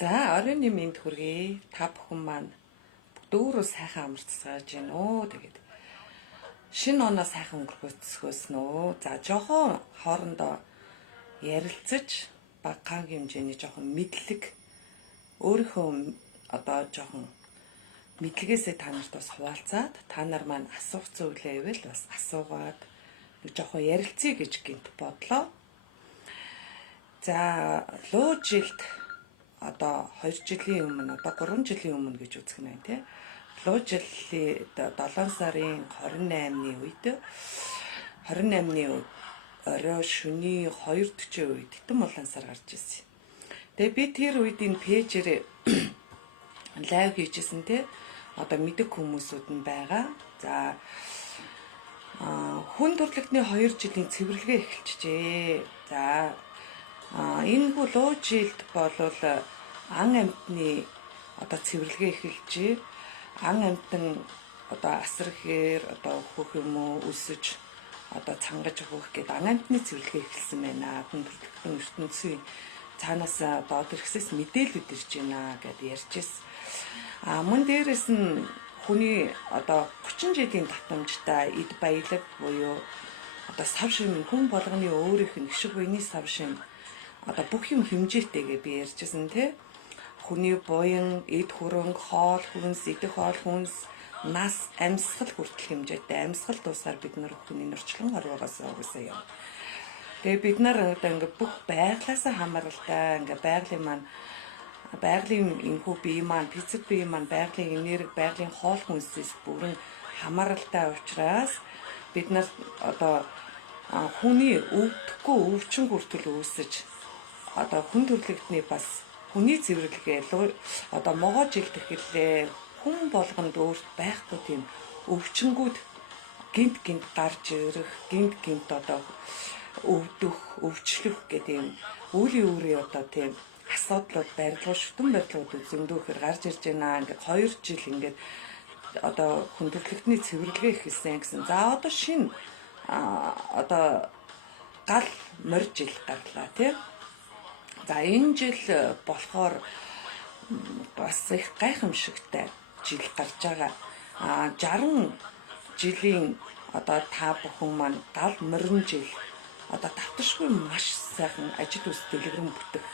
За оройн нэмийн төргий та бүхэн маань бүгдөө сайхан амарцгааж байна уу. Тэгээд шинэ оноо сайхан өнгөрөхөөс нөө. За жоохон хоорондоо ярилцаж багахан хэмжээний жоохон мэдлэг өөрийнхөө одоо жоохон мэдлэгээсээ та нарт бас хуваалцаад та нар маань асуух зүйлээ ивэл бас асуугаад нэг жоохон ярилцъя гэж гинт бодлоо. За луу жилд одоо 2 жилийн өмнө одоо 3 жилийн өмнө гэж үзэх нь тий. Луу жилийн 7 сарын 28-ны үед 28-ны орой шөнийн 2:40 үед Титэн улаан сар гарч ирсэн. Тэгээ би тэр үед энэ пэйжээр лайв хийжсэн тий. Одоо мэддэг хүмүүсүүд нь байгаа. За хүн төрөлхтний 2 жилийн цэвэрлэгээ эхэлчихжээ. За энэ луу жилд болвол ан амьтны одоо цэвэрлэгээ эхэлжээ. Ан амьтан одоо асар ихээр одоо өөхөх юм уу өсөж одоо цангаж өөхөх гэдэг ан амьтны цэвэрлэгээ эхэлсэн байна. Хүн төрөлхтөн ертөнцийн цаанаас одоо иргэсээс мэдээлэл ирж байна гэдээ ярьжсэн. Мөн дээрэс нь хүний одоо 30 жилийн татамжтай эд баялаг буюу одоо сав шим хүн болгоны өөрийнх нь гişг буйны сав шим одоо бүх юм хэмжээтэйгээ би ярьжсэн тий. Хүний буян, эд хөрөнгө, хоол хүнс, идэх хоол хүнс, нас, амьсгал хүртэл хэмжээтэй. Амьсгал дуусаар бид нар хүний нөрчлөн хорвоогоос угаасаа юм. Тэгээ бид нар одоо ингээ бүх байглаасаа хамааралтай ингээ байгалийн энхүү бие маань, физик бие маань, байгалийн энерги, байгалийн хоол хүнсээс бүрэн хамааралтай учраас бид нар одоо хүний өвдөхгүй өвчин хүртэл үүсэж одоо хүн төрөлхтний бас хүний цэвэрлэгээ одоо могоо жилд эхэллээ. Хүн болгонд өөрт байхгүй тийм өвчнгүүд гинт гарч ирэх, гинт одоо өвдөх, өвчлөх гэдэг юм үүлийн үүрээ одоо тийм асуудлууд барилгууд, шүтэн барилгууд зөндөөхээр гарч ирж байна. Ингээд 2 жил ингээд одоо хүн төрөлхтний цэвэрлэгээ эхэлсэн гэсэн. За одоо шинэ одоо гал морь жил гарлаа тийм. За энэ жил болохоор бас их гайхамшигтай жил гарч байгаа. 60 жилийн одоо та бүхэн маань гал морин жил одоо давтаршгүй маш сайхан ажил үс дэлгэрэн бүтэх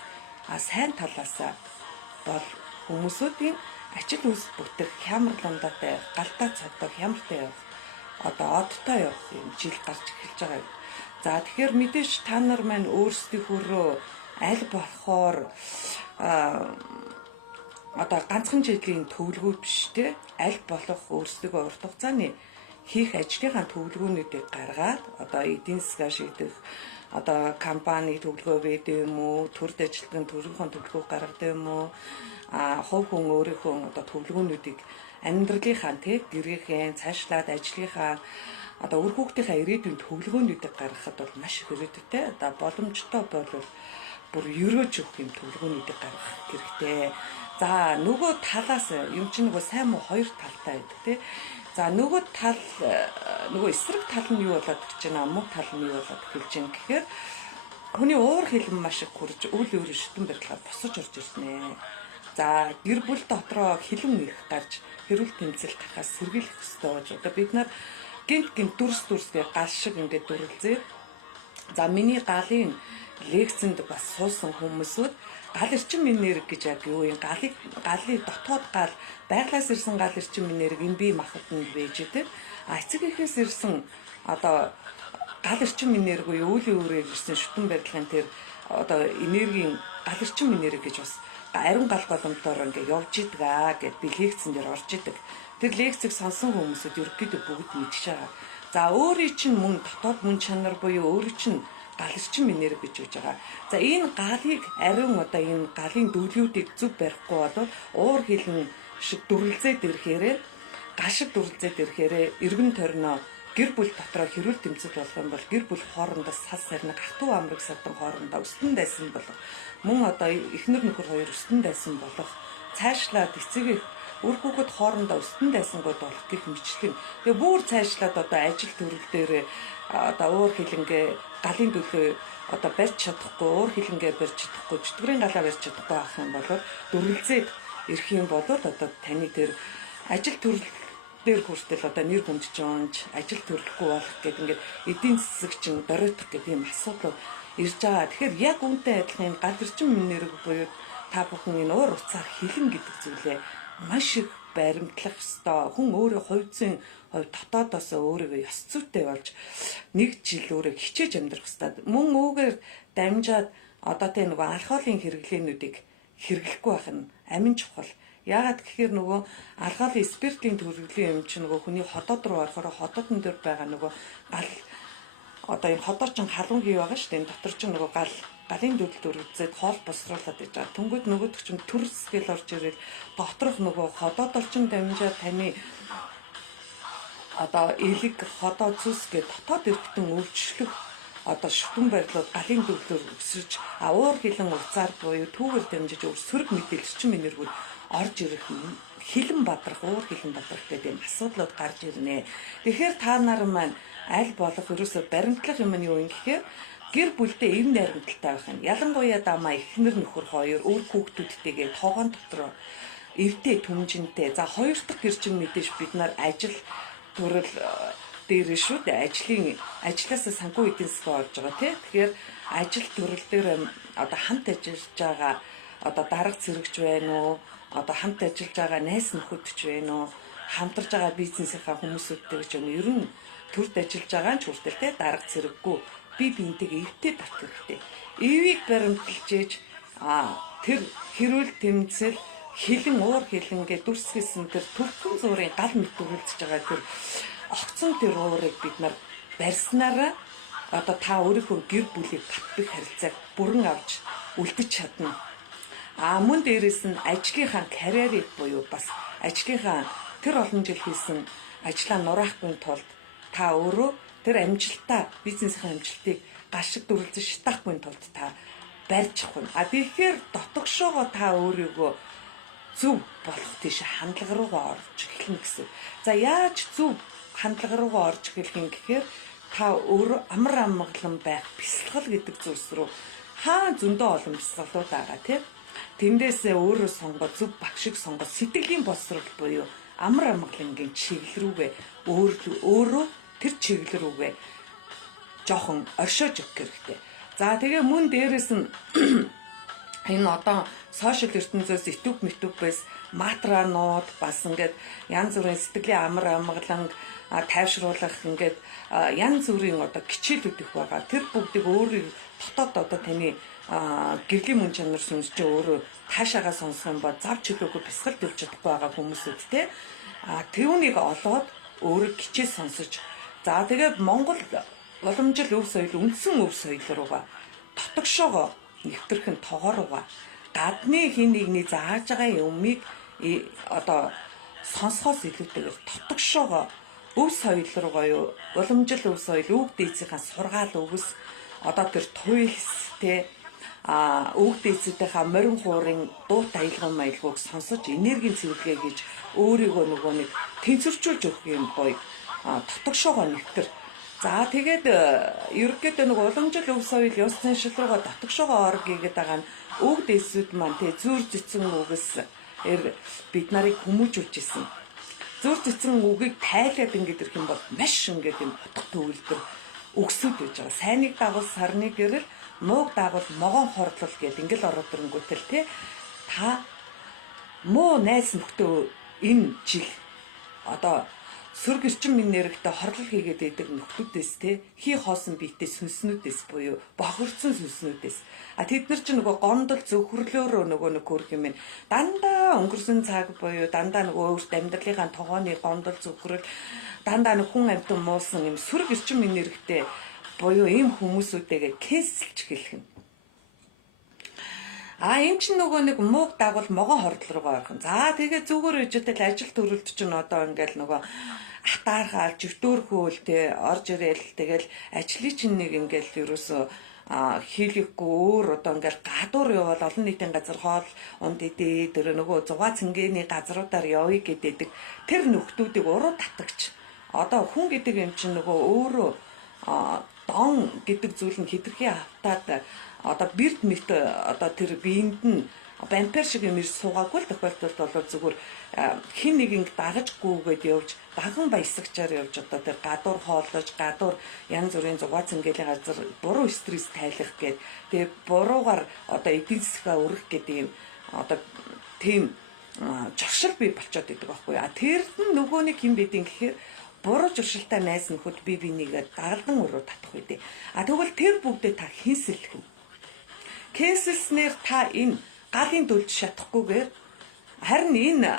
сайн талаасаа бол хүмүүсүүдийн ажил үс бүтэх хямраландаатай галтаа цогтойг хямртай явах одоо одтой явах юм жил гарч эхэлж байгаа. За тэгэхээр мэдээж та нар маань өөрсдийнхөө аль болохоор одоо ганцхан жилийн төвлөгөө биш те аль болох өөрсдөө урт хугацааны хийх ажлынхаа төвлөгөөнүүдийг гаргаад одоо эдийн засгаа шийдэх одоо компани төвлөгөө байдаг юм уу, төрд ажилтны төрийнхөө төвлөгөө гаргадаг юм уу, хувь хүн өөрийнхөө одоо төвлөгөөнүүдийг амьдралынхаа те гэрээхээ цаашлаад ажлынхаа одоо үр хүүхдийнхээ ирээдүйн төвлөгөөнүүдийг гаргахад бол маш их хэрэгтэй. Одоо боломжтой бол бүр өрөөж өгөх юм төвлөгөөнүүдийг гаргах хэрэгтэй. За нөгөө талаас юм чинь нөгөө сайн муу хоёр талтай байдаг тий. За нөгөө тал нөгөө эсрэг тал нь юу болоод гэж байна, муу тал нь юу болоод эхэлж байна гэхээр хүний уур хилэн маш их хурж үл өөр шүтэн барилгаар босож орж ирнэ. За гэр бүл дотроо хилэн их гарч хэрүүл тэмцэл гарахаас сэргийлэх ёстой гэж одоо бид нар гинт дүрсгээ гал шиг ингээд дүрлзээ. За миний галын лекцэнд бас суусан хүмүүсүүд гал эрчим энерги гэж яг юу юм галын дотоод гал байглаас ирсэн гал эрчим энерги энэ бие махбодд байж идэг. Эцэг эхээс ирсэн одоо гал эрчим энерги үүлийн үрээр ирсэн шүтэн барилгын тэр одоо энергийн гал эрчим энерги гэж бас ариун гал боломжоор ингээд явж идэг гэд би лекцэн дээр орж идэг. Тэр лекцийг сонсон хүмүүсүүд ерөөхдөө бүгд мэдчихэж байгаа. За өөрийн чинь мөн дотоод мөн чанар буюу өөрийн чинь гал эрчим энерги гэж үж байгаа. За энэ галыг ариун одоо энэ галын дүүлүүдийг зөв барихгүй бол уур хилэн шиг дүрлзээд ирэхээрээ гал шиг дүрлзээд ирэхээрээ эргэн тойрноо гэр бүл дотроо хэрүүл тэмцэл болох юм бол гэр бүл хоорондоо сал сарнаг хатуу амраг садан хоорондоо өстөн дайсан болох мөн одоо эхнэр нөхөр хоёр өстөн дайсан болох цаашлаад эцэг үр хүүхэд хоорондоо өстөн дайсангууд болох гэх мэтлэн. Тэгээ бүр цаашлаад одоо ажил төрөл дээр одоо уур хилэнгээ галын төлөө одоо барьж чадахгүй, уур хилэнгээ барьж чадахгүй, чөтгөрийн галаа барьж чадахгүй байх юм бол дүрлзээд ирэх юм бол одоо таны тэр ажил төрөл дээр хүртэл одоо нэр хүнд жоонж ажил төрөхгүй болох гэдэг ингээд эдийн засаг чинь доройтох гэдэг юм асуудал ирж байгаа. Тэгэхээр яг үүнтэй адилхан энэ гал эрчим нэрэг буюу та бүхэн энэ уур уцаар хилэн гэдэг зүйлээ маш их баримтлах ёстой. Хүн өөрөө хувьцын хувь дотоодоос өөрийгөө ёс зүйтэй болж нэг жил өөрөө хичээж амьдрах ёстой. Мөн үүгээр дамжаад одоо тэ нөгөө алкоголын хэрэглээнүүдийг хэрэглэхгүй байх нь амин чухал. Яагаад гэхээр нөгөө алкоголын спиртийн төрөлхийн юм чинь нөгөө хүний ходоод руу орохоор ходоодн дээр байгаа нөгөө гал одоо энэ ходоор чинь халуун хий байгаа шүү дээ. Энэ дотор чинь нөгөө галын дөрөлтөөр үзээд хоол босруулаад иж байгаа. Түнгүүд нөгөөдөг чинь төрс гэл орж ирэл доторх нөгөө ходоодор чинь дамжаад таны одоо элэг ходоо цус гэ дотоод эргэтэн өвчлөх одоо шүтэн барилууд галын дөрөлтөөр өсөж уур хилэн уцаар буюу түүгээр дамжиж сөрөг мэдээлэл чинь минэргүүд орж ирэх хилэн бадрах уур хилэн бадрах гэдэг юм асуудлууд гарч ирнэ. Тэгэхээр та нар маань аль болох ерөөсө баримтлах юм нь юу юм гэхээр гэр бүлдээ эв найрамдалтай байх нь. Ялангуяа дамаа эхнэр нөхөр хоёр өөр хүүхдүүдтэйгээ тоогоон дотор эвтэй түмжинтэй. За хоёр дахь гэр чинь мэдээж бид нар ажил төрөл дээр шүү дээ. Ажлаасаа санхүү эдийн засаг олж байгаа тий. Тэгэхээр ажил төрөл дээр одоо хамт ажиллаж байгаа одоо дарга зэрэгч байна уу? Одоо хамт ажиллаж байгаа найз нөхөдч байна уу? Хамтарж байгаа бизнесийнхаа хүмүүсүүдтэй гэж юм ер нь төрд ажиллаж байгаа ч хүртэл те дарга зэрэггүй би биентэйгээ эвтэй татах хэрэгтэй. Эвийг баримталж ээж тэр хэрүүл тэмцэл хилэн уур хилэнгээ дүрсгэсэн тэр төрхөн зүрийн гал мэдүүлж байгаа тэр огцон тэр уурыг бид нар барьснараа одоо та өөрийнхөө гэр бүлийг татдаг харилцааг бүрэн авч үлдэж чадна. Мөн дээрээс нь ажлынхаа карьерийг буюу бас ажлынхаа тэр олон жил хийсэн ажлаа нураахгүй тулд та өөрөө тэр амжилтаа бизнесийн амжилтыг гал шиг дүрлж шатахгүй тулд та барьж авах нь. Тэгэхээр дотогшоогоо та өөрийгөө зөв болох тийш хандлага руугаа орж эхэлнэ гэсэн. За яаж зөв хандлага руугаа орж эхэлэх юм гэхээр та өөрөө амар амгалан байх бясалгал гэдэг зүйлс рүү зөндөө олон бясалгалууд байгаа тийм. Тэндээсээ өөрөө сонгоод зөв багшиг сонгоод сэтгэлийн боловсрол буюу амар амгалангийн чиглэл рүүгээ өөрөө тэр чиглэл рүүгээ жоохон оршоож өгөх хэрэгтэй. За тэгээ мөн дээрээс нь энэ одоо сошиал ертөнцөөс YouTube-ээс матранууд бас ингээд янз бүрийн сэтгэлийн амар амгаланг тайвшруулах ингээд янз бүрийн одоо хичээлүүд их байгаа. Тэр бүгдийг өөрөө дотоод одоо таны гэрлийн мөн чанар сүнс чинь өөрөө таашаага сонсох юм бол зав чөлөөгүй бясалгал төлж чадахгүй байгаа хүмүүсүүд те тэрүүнийг олоод өөрөө хичээл сонсож за тэгээд Монгол уламжил өв соёл үндсэн өв соёл руугаа дотогшоогоо нэвтрэх нь тоогооруугаа гадны хин нэгний зааж байгаа юмыг одоо сонсохоос илүүтэйгээр дотогшоогоо өв соёл руугаа юу уламжил өв соёл өв дээдсийнхаа сургаал өгс одоо тэр туйлс те өв дээдсийнхаа морин хуурын дуут аялган маялгууг сонсож энергийн цэвэрлэгээ гэж өөрийгөө нөгөө нэг тэнцвэржүүлж өгөх юм гоё дотогшоогоо нэвтэр. За тэгээд ерөнхийдөө нөгөө уламжил өв соёл ёс заншил руугаа дотогшоогоо орг гэдэг байгаа нь өв дээдсүүд маань те зүр зэцэн үгс бид нарыг хүмүүжүүлж исэн. Зүр зэцэн үгийг тайлаад ингэж ирэх юм бол маш ингээд юм утга төвлөрд өгсөд байж байгаа. Сайныг дагуул сарны гэрэл мууг дагуул могоон хордлол гэдэг ингээл ороод ирэнгүүтэл те та муу найз нөхдөө энэ жил одоо сөрөг эрчим нэрэгтэй хорлол хийгээд байдаг нөхдүүдээс те хий хоосон биетэй сүнснүүдээс буюу бохирдсон сүнснүүдээс тэд нар ч нөгөө гондол зөвхөрлөөрөө нөгөө нэг хөрх юм байна. Дандаа өнгөрсөн цаг буюу дандаа нөгөө өөрт амьдралынхаа тогооны гондол зөвхөрөл дандаа нэг хүн амьтан муусан юм сөрөг эрчим нэрэгтэй буюу ийм хүмүүсүүдтэйгээ кэнселж хэлэх нь. Эм чинь нөгөө нэг мууг дагуул могон хордол руугаа орох. За тэгээ зүгээр үжитэл ажил төрөлд чинь одоо ингээл нөгөө атаархаал живтөөрхөөл те орж ирээл тэгэл ажлын чинь нэг ингээл ерөөсө хийлгэхгүй өөр одоо ингээл гадуур явбал олон нийтийн газар хоол унд идээ тэр нөгөө зугаа цэнгэний газруудаар явъя гэдэг тэр нөхдүүдийг уруу татагч одоо хүн гэдэг юм чинь нөгөө өөрөө дон гэдэг зүйл нь хэтэрхий автаад одоо бирд мэт одоо тэр биеинд нь вампир шиг юм ир суугаагүй л тохиолдолд бол зүгээр хин нэгийг дагажгүйгээд явж даган баясагчаар явж одоо тэр гадуур хооллож гадуур янз бүрийн зугаа цэнгэлийн газар буруу стресс тайлах гээд тэгээ буруугаар одоо эдийн засгаа өргөх гэдэг юм одоо тийм журшил бий болчиход идэг байхгүй. Тэр нь нөгөө нэг юм бидин гэхээр буруу журшилтай найз нөхөд бие бинийгээ дагалдан өрөө татах үедээ. Тэгвэл тэр бүгдээ та хинсэлэх юм. Кэнселснээр та энэ галын дүлж шатахгүйгээр харин энэ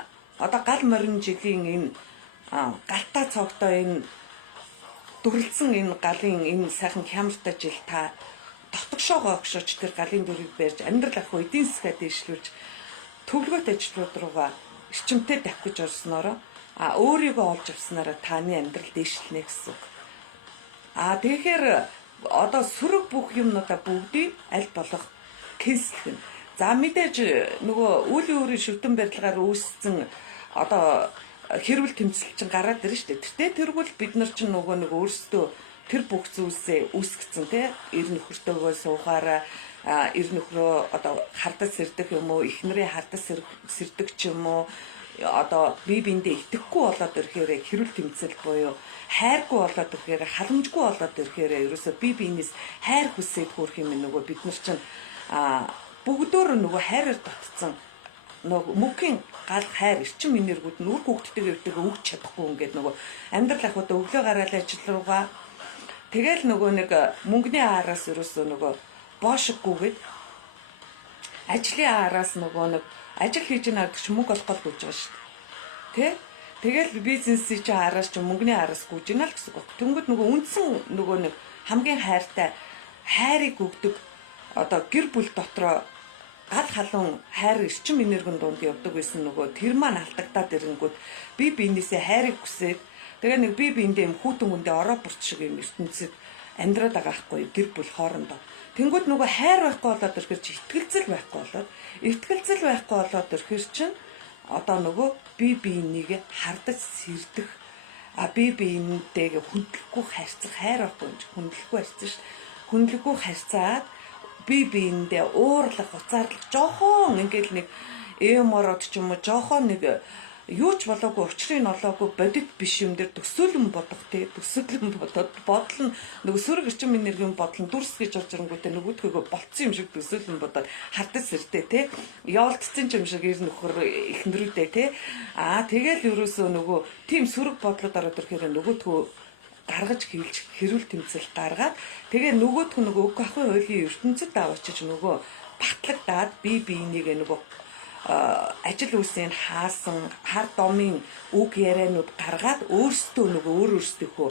одоо гал морин жилийн энэ галтаа цогтой энэ дүрлцэн энэ галын энэ сайхан хямртай жил та дотгошоогоо огшооч тэр галын дүрийг барьж амьдрал ах эдийн засгаа дэвшлүүлж төвлөгөөт ажлууд руугаа эрчимтэй давх гэж орсноороо өөрийгөө олж авснараа таны амьдрал дэвшлэнэ гэсэн үг. Тэгэхээр одоо сөрөг бүх юмнуудаа бүгдийг аль болох кэнселэх нь. За мэдээж нөгөө үлийн өөрийн шүтэн барилгаар үүссэн одоо хэрүүл тэмцэл чинь гараад ирнэ шүү дээ. Тэгтээ тэргүүл бид нар чинь нөгөө нэг өөрсдөө тэр бүх зүйлсээ үүсгэсэн те эр нөхөртөөгөө суухаараа эр нөхрөө одоо хардас сэрдэх юм уу эхнэрээ хардас сэрдэг ч юм уу одоо бие биендээ итгэхгүй болоод ирэхээр хэрүүл тэмцэл буюу хайргүй болоод ирэхээр халамжгүй болоод ирэхээр ерөөсөө бие биенээс хайр хүсээд хөөх юм нөгөө бид нар чинь бүгдөө нөгөө хайраар дотцсон нөгөө мөхийн гал хайр эрчим энергүүд нь үр хөвгтдээ өгч чадахгүй ингээд нөгөө амьдрал ахуйд өглөө гараад ажил руугаа тэгэл нөгөө нэг мөнгөний аараас ерөөсөө нөгөө боошггүйгээд ажлын аараас нөгөө нэг ажил хийж байгаа гэж мөнгө олох гол гүйж байгаа шүү дээ. Тэгэл бизнесийн чинь аараас чинь мөнгөний аараас гүйж гинэ л гэсэн үг. Тэнгүүд нөгөө үндсэн нөгөө нэг хамгийн хайртай хайрыг өгдөг одоо гэр бүл дотроо гал халуун хайр эрчим энергийн дунд явдаг байсан нөгөө тэр маань алдагдаад ирэнгүүт би биенээсээ хайрыг хүсээд тэгээ нэг би биендээ юм хүүтэн хүндээ ороо бурт шиг юм ертөнцид амьдраад байгаа хгүй гэр бүл хоорондоо. Тэнгүүд нөгөө хайр байхгүй болоод ирэхэр чи итгэлцэл байхгүй болоод ирэхэр чин одоо нөгөө би биенийг хардаж сэрдэх би биентэйгээ хүндлэхгүй харьцах хайр байхгүй юм чи хүндлэхгүй харьцсан ш. Хүндлэхгүй харьцаад би биендээ уурлах уцаарлах жоохон ингээл нэг эмород ч юм уу жоохон нэг юу ч болоогүй учрыг олоогүй бодит биш юм дээр төсөөлөн бодох те төсөөлөн бодоод бодол нь нөгөө сөрөг эрчим энергийн бодол нь дүрс гэж орж ирэнгүүтээ нөгөөдгөө болцсон юм шиг төсөөлөн бодоод хардаж сэрдээ те явуулдсан юм шиг ир нөхөр ихнэрүүдээ те тэгэл ерөөсөө нөгөө тийм сөрөг бодлоод ороод ирэхээр нөгөөдгөө гаргаж хилж хэрүүл тэмцэл гаргаад тэгээ нөгөөдх нөгөө өг ахын хуулийн ертөнцид аваачиж нөгөө батлагдаад би биенийг нөгөө ажил үйлсийн хаасан хар домын үг ярианууд гаргаад өөрсдөө нөгөө өөрсдийнхөө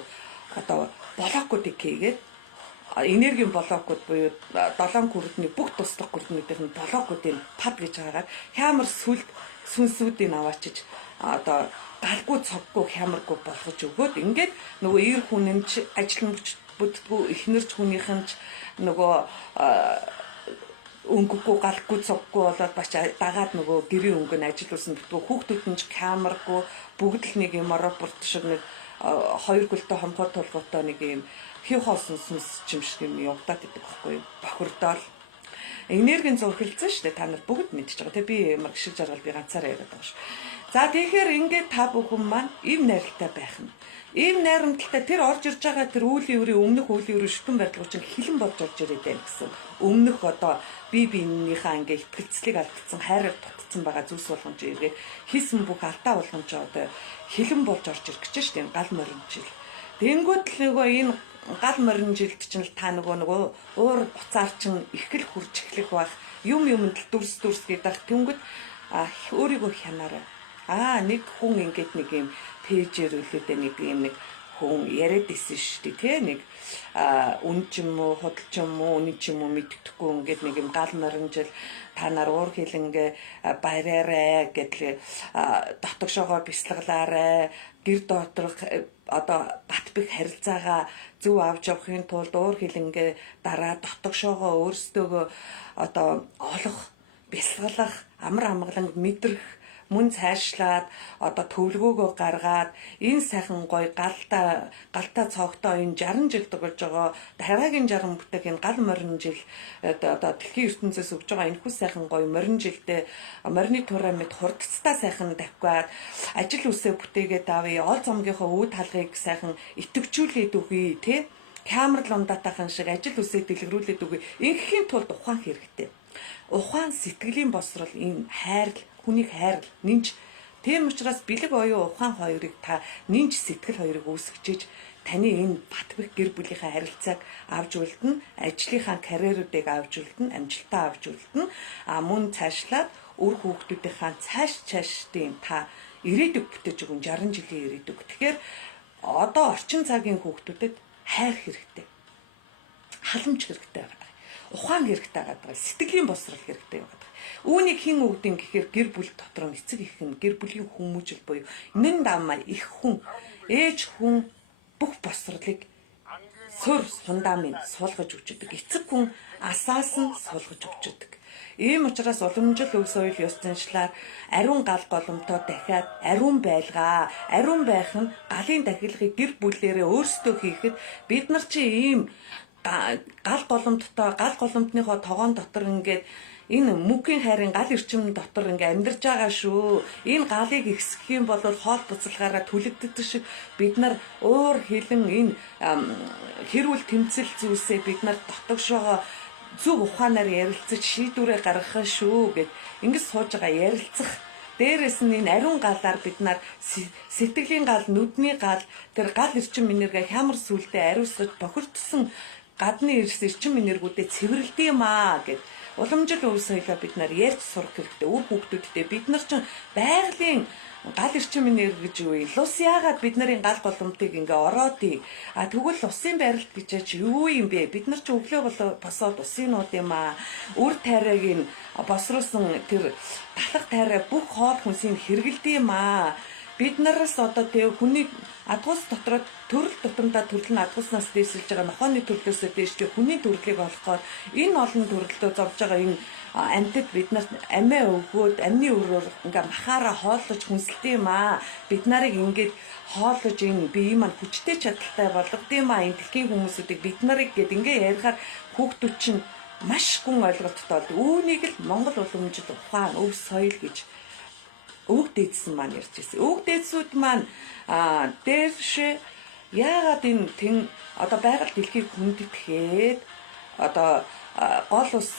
одоо блокуудыг хийгээд энергийн блокууд буюу 7 хүрдний бүх туслах хүрднүүдийн блокуудыг пад гэж хаагаад хямар сүнсүүдийг аваачиж одоо галгүй цоггүй хямаргүй болгож өгөөд ингээд нөгөө ир хүн нь ажил бүтдгүү эхнэрч хүнийх нь нөгөө өнгөгүй галгүй цоггүй болоод бач дагаад нөгөө гэрийн өнгө нь ажил үйлсэн бүтгүү хүүхдүүд нь ч хямаргүй бүгд л нэг юм ороо бурт шиг нэг хоёр гөлтөө хомхоо толготой нэг юм хий хоосон сүнс чим шиг юм явагдаад идэг байхгүй бохирдоол энергийн зурхилцсан шүү дээ та нар бүгд мэдчихэж байгаа те би ямар гişиг жаргал би ганцаараа яриад байгаа ш. За тэгэхээр ингээд та бүхэн маань ив найралтай байх нь. Ив найрамдалтай тэр орж ирж байгаа тэр үеийн өрийн өмнөх үеийн өрийн шүтэн барилгууд чинь хилэн болж орж ирээд байна гэсэн. Өмнөх одоо би биенийхээ ингээ итгэлцлийг алдсан хайраар дутцсан байгаа зүйлс болгон ч эргээд хийсэн бүх алдаа болгон ч одоо хилэн болж орж ирэх гэж шүү дээ гал морин жил. Тэнгүүд л нөгөө энэ гал морин жилд чинь л та нөгөө уур буцаар чинь ихэл хурж эхлэх байх юм юмд л дүрс гэдэг тэнгүүд өөрийгөө хянаарай. Нэг хүн ингээд нэг юм пэйжээр өлөөдөө нэг юм нэг хүн яриад исэн шүү дээ тий нэг үн ч юм уу худал ч юм уу үнэн ч юм уу мэддэхгүй ингээд нэг юм гал моринжил та нар уур хилэнгэ баяраарай гэдэл дотогшоогоо бясалгалаарай гэр доторх одоо бат бэх харилцаагаа зөв авч явахын тулд уур хилэнгэ дараа дотогшоогоо өөрсдөө одоо олох бясалгалах амар амгаланг мэдрэх мөн цаашлаад одоо төвлөгөөгөө гаргаад энэ сайхан гоё галта цогтой энэ 60 жил дугуулж байгаа дараагийн 60 бүтээх энэ гал морин жил одоо дэлхийн ертөнцөөс өгж байгаа энэ хүс сайхан гоё морин жилдээ морины тураа мэд хурдцтай сайхан давхиад ажил үсээ бүтээгээд авъя ол зомгийнхоо үүд талгыг сайхан итгэвчүүлээд өгье тий камер лундатахан шиг ажил үсээ дэлгэрүүлээд өгье инхийн тулд ухаан хэрэгтэй ухаан сэтгэлийн босрол энэ хайр хүнийг хайр нэмж тийм учраас бэлэг оюун ухаан хоёрыг та нэмж сэтгэл хоёрыг үүсгэж таны энэ батбэх гэр бүлийнхээ харилцааг авч үлдэн ажлынхаа карьеруудыг авч үлдэн амжилтаа авч үлдэн мөн цаашлаад үр хүүхдүүдийнхаа цаашдын та ирээдүг бүтээж өгөн 60 жилийн ирээдүг. Тэгэхээр одоо орчин цагийн хүүхдүүдэд хайр хэрэгтэй. Халамж хэрэгтэй байгаа. Ухаан хэрэгтэй байгаа. Сэтгэлийн босрол хэрэгтэй байгаа. Үүнийг хэн өгдөн гэхээр гэр бүл дотор нь эцэг их нь гэр бүлийн хүмүүжил буюу нэн дамаа их хүн ээж хүн бүх босрлыг сур фундамент суулгаж өгч өдөг. Эцэг хүн асаас нь суулгаж өгч өдөг. Ийм учраас уламжил өв соёл ёс заншлаар ариун гал голомтоо дахиад ариун байлгаа. Ариун байх нь галын дахилгыг гэр бүлээрээ өөрсдөө хийхэд бид нар чи ийм гал голомтныхоо тогоон дотор ингээд энэ мөгийн хайрын гал эрчим дотор ингээ амьдарч байгаа шүү. Энэ галыг ихсгэх юм бол хоол буцалгаараа түлэгддэг шиг бид нар уур хилэн энэ хэрүүл тэмцэл зүйлсээ бид нар дотогшоогоо зөв ухаанаар ярилцаж шийдвэрээ гаргах шүү гэд ингэж сууж байгаа ярилцах. Дээрээс нь энэ ариун галаар бид нар сэтгэлийн гал, нүдний гал, тэр гал эрчим энерги хямар сүлдээ ариусгаж бохирдсон гадны эрчим энергиудээ цэвэрлэдэг юм гэд уламжил өв соёлоо бид нар ярьж сурах хэрэгтэй. Үр хүүхдүүдтэй бид нар ч байгалийн гал эрчим энерги гэж юу вэ? Лус яагаад бид нарын гал голомтыг ингээ ороодыг. Тэгвэл усын барилт гэж чи юу юм бэ? Бид нар ч өглөө босоод усын нууд юм аа. Үр тайрыг нь босруулсан тэр талах тайраа бүх хоол хүнсийг хэрэгэлдэг юм аа. Бид нараас одоо тэг хүний адгуус дотроо төрөл тутамдаа төрөл нь адгууснаас дээсэлж байгаа нохооны төрлөөсөө дээш чи хүний төрлийг олохоор энэ олон төрлөө зовж байгаа энэ амьтад бид нарт амиа өгөөд амны өрөөр ингээ махаараа хооллож хүнсэлдэг юм аа. Бид нарыг ингээд хооллож энэ бие маань хүчтэй чадaltaй болгодог юм аа. Энэ дэлхийн хүмүүсүүдийг бид нарыг гээд ингээ ярихаар хүүхдүүд чинь маш гүн ойлголттой бол үүнийг л Монгол уламжил ухаан өв соёл гэж өвөг дээдсэн маань ярьж ирсэн. Өвөг дээдсүүд маань дээрш яагаад энэ одоо байгаль дэлхийг хүндэтгэхэд одоо гол ус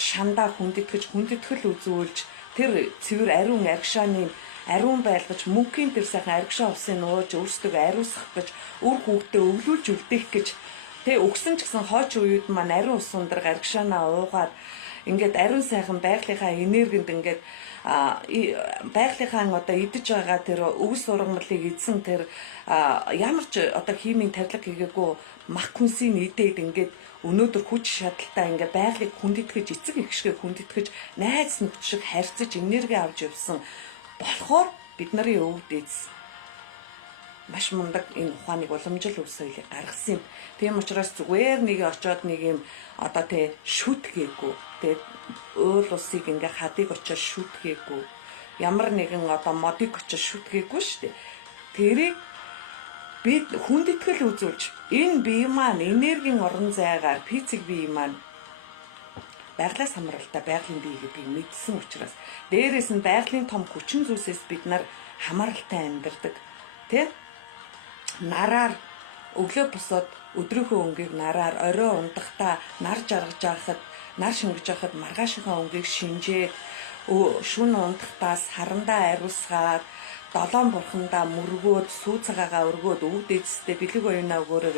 шандаа хүндэтгэл үзүүлж тэр цэвэр ариун аргишааны ариун байлгаж мөнхийн тэр сайхан аргишаа усын нууж өөрсдөө ариусгах гэж үр хүүхдээ өвлүүлж үлдээх гэж тэг өгсөн ч гэсэн хойч үед маань ариун ус ундраг аргишаанаа уугаад ингээд ариун сайхан байгалийнхаа энергинд ингээд байгалийнхаа одоо идэж байгаа тэр өвс ургамлыг эзэн тэр ямар ч одоо химийн тарилга хийгээгүй мах хүнсийг идээд ингээд өнөөдөр хүч шаталтай ингээд байгалыг хүндэтгэж эцэг их шиг хүндэтгэж найз нөхд шиг харьцаж энерги авч явсан болохоор бид нарын өв дээдс маш мундаг энэ ухааныг уламжил өв соёлыг гаргасан юм. Тийм учраас зүгээр нэг очоод нэг юм одоо тэ шүтгээгүй тэгээд уул усыг ингээ хадыг очоод шүтгээгүй ямар нэгэн одоо модыг очоод шүтгээгүй штэ. Тэрийг бид хүндэтгэл үзүүлж энэ бие маань энергийн орон зайгаар физик бие маань байгалаас хамааралтай байгалийн бие гэдгийг мэдсэн учраас дээрээс нь байгалийн том хүчин зүйлсээс бид нар хамааралтай амьдардаг тий нараар өглөө босоод өдрийнхөө өнгийг нараар орой ундахдаа нар жаргаж байхад нар шингэж байхад маргаашийнхаа өнгийг шинжээд шүн ундахдаа сарандаа ариусгаад долоон бурхандаа мөргөөд сүү цагаагаа өргөөд өв дээдстэй бэлэг оюунаа өгөөрэй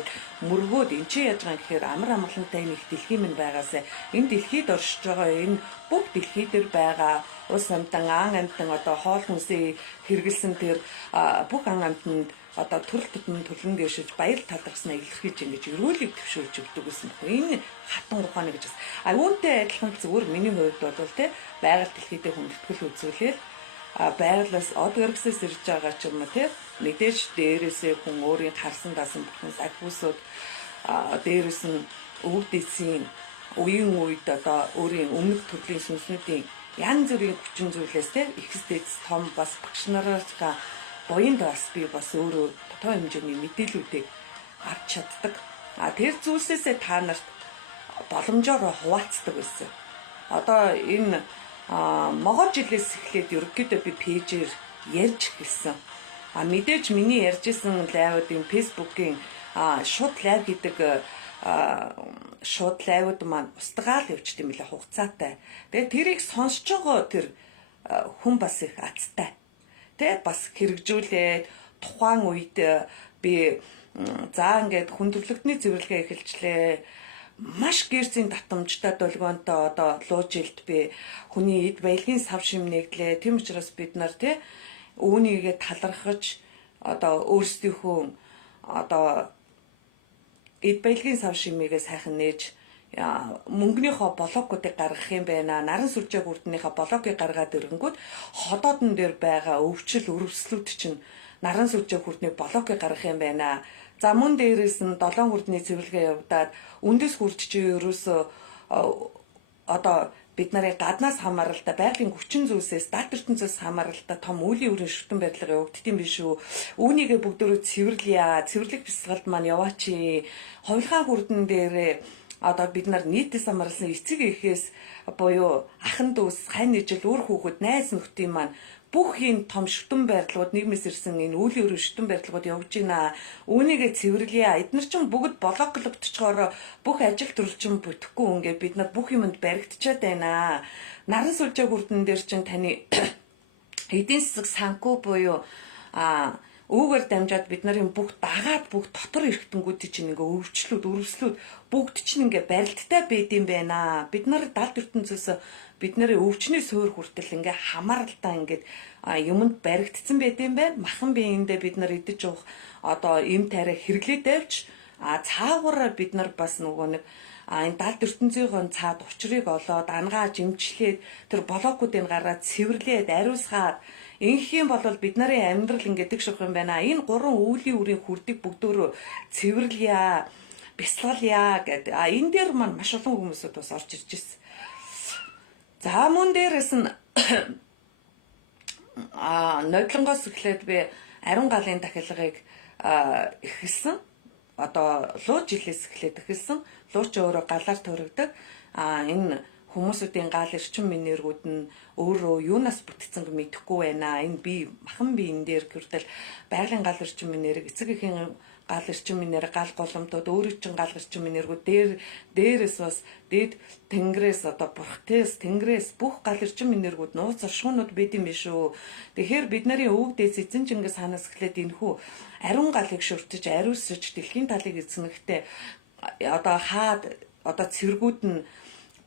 мөргөөд эн чи яаж байгаа гэхээр амар амгалантай нэг дэлхий минь байгаасаа энэ дэлхийд оршиж байгаа энэ бүх дэлхий дээр байгаа ус амтан ан амтан одоо хоол хүнсээ хэрэгэлсэн тэр бүх ан амтанд одоо төрөл тутмын төлөн дэвшиж баяр талархснаа илэрхийлж ингэж эрүүлэг төвшүүлж өгдөг гэсэн юм. Энэ хатан ухааны гэж бас. Үүнтэй адилхан зүгээр миний хувьд бол те байгаль дэлхийдээ хүндэтгэл үзүүлээл байгалаас од гэргсээс ирж байгаа ч юм уу те мэдээж дээрээсээ хүн өөрийн харсан дасан бүхнээс агуулсууд дээрээс нь өвөг дэсийн үеийн үед одоо өөрийн өмнөх төрлийн сүнснүүдийн янз бүрийн хүчин зүйлээс те ихсдэц том бас багш нараас буянд бас би бас өөрөө тоо хэмжээний мэдээлүүдийг авч чаддаг. Тэр зүйлсээсээ та нарт боломжоор хуваалцдаг байсан. Одоо энэ могоо жилээс эхлээд ерөнхийдөө би пэйжээр ярьж эхэлсэн. Мэдээж миний ярьжсэн лайвуудын фэйсбүүкийн шууд лайв гэдэг шууд лайвууд маань устгаал явчихд юм билээ хугацаатай. Тэгээд тэрийг сонсож байгаа тэр хүн бас их азтай. Тэ бас хэрэгжүүлээд тухайн үед би за ингээд хүн төрөлхтний цэвэрлэгээ эхэлчлээ. Маш гэрцийн татамжтай долгионтой одоо луужилд би хүний эд баялагын сав шим нэгдлээ. Тэм учраас бид нар тэ үүнийгээ талархаж одоо өөрсдийнхөө одоо эд баялагын сав шимийгээ сайхан нээж мөнгөнийхөө блокуудыг гаргах юм байна. Наран сүлжээ хүрднийхээ блокыг гаргаад ирэнгүүт ходоодн дээр байгаа өвчл өрөвслүүд чинь наран сүлжээ хүрдний блокыг гаргах юм байна. За мөн дээрээс нь 7 хүрдний цэвэрлэгээ явагдаад үндэс хүрч чи ерөөсөө одоо бид нарын гаднаас хамааралтай байгалийн хүчин зүйлсээс дат ертөнцөөс хамааралтай том үеийн өрийн шүтэн байдлага явагддсан биш үү? Үүнийгээ бүгдөө цэвэрлэе. Цэвэрлэх бясалгалд маань яваач. Хувилгаан хүрдэн дээрээ одоо бид нар нийтээс хамаарлсан эцэг эхээс буюу ахан дүүс, хань ижил, үр хүүхэд, найз нөхдийн маань бүх энэ том шүтэн байрлалууд нийгмээс ирсэн энэ үеийн өрийн шүтэн байрлалууд явж байна. Үүнийгээ цэвэрлэе. Эдгээр чинь бүгд блоклогдчихоор бүх ажил төрөл чинь бүтэхгүй ингээд бид нар бүх юмд баригдчиад байна. Наран сүлжээ хүрдэн дээр чинь таны эдийн засаг санхүү буюу үүгээр дамжаад бид нарын бүх дагаад бүх дотор эрхтэнгүүдийн чинь ингээ өвчлүүд, өрөвслүүд бүгд чинь ингээ барилттай байд юм байна. Бид нар далд ертөнцөөс бид нарын өвчний суур хүртэл ингээ хамааралтай ингээд юмд баригдсан байд юм байна. Махан биеиндээ бид нар идэж уух одоо эм тайраа хэрэглээд авч цаагаараа бид нар бас нөгөө нэг энэ далд ертөнцийн цаад учрыг олоод ангааж эмчлээд тэр блокуудыг гараад цэвэрлээд ариусгаад ингэх юм бол бид нарын амьдрал ингэдэг шах юм байна. Энэ гурван үүлийн үрийн хүрдэг бүгдөө цэвэрлэе, бясалгалъя гэдэг. Энэ дээр маань маш олон хүмүүсүүд бас орж ирж байна. За мөн дээрээс нь нодлонгоос эхлээд би ариун галын дахилгыг эхэлсэн. Одоо луу жилээс эхлээд эхэлсэн. Луу ч өөрөө галаар төрөгдөг. Энэ хүмүүсүүдийн гал эрчим минерүүд нь өөрөө юунаас бүтцэн мэдэхгүй байна. Энэ би махан биен дээр хүртэл байгалийн гал эрчим минерийг эцэг эхийн гал эрчим минер, гал голомтууд өөрөө чин гал эрчим минерүүд дээрээс бас дээд тэнгэрээс одоо бурхтээс тэнгэрээс бүх гал эрчим минерүүд нууц оршуунууд байд юм биш үү. Тэгэхээр бид нарын өвөг дээс эзэн Чингис хаанаас эхлээд энэхүү ариун галыг шүртэж ариусж дэлхийн талыг эзэнэхдээ одоо хаад одоо цэргүүд нь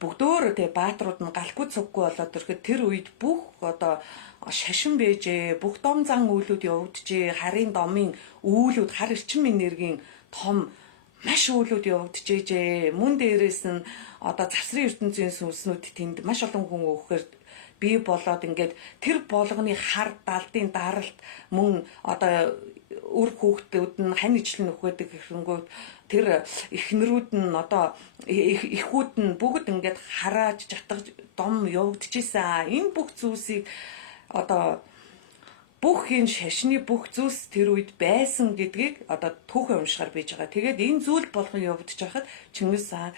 бүгдөө тэ бааtruуд нь галгүй цуггүй болоод ирэхэд тэр үед бүх одоо шашин бэжээ, бүх дом зан үйлүүд явагдажээ, харын домын үйлүүд, хар эрчим энергийн том маш үйлүүд явагдажээ. Мөн дээрээс нь одоо завсрын ертөнцийн сүнснүүд тэнд маш олон хүн өөхөр бий болоод ингээд тэр болгоны хар далдын даралт мөн одоо үр хүүхдүүд нь хань ижил нөхөдөг гэхэнгүүт тэр эхнэрүүд нь одоо эхүүд нь бүгд ингээд харааж жатгаж дом явагдчихсан. Энэ бүх зүйлсийг одоо бүх энэ шашны бүх зүйлс тэр үед байсан гэдгийг одоо түүхэн уншихаар бийж байгаа. Тэгээд энэ зүйл болгон явагдаж байхад Чингис хаан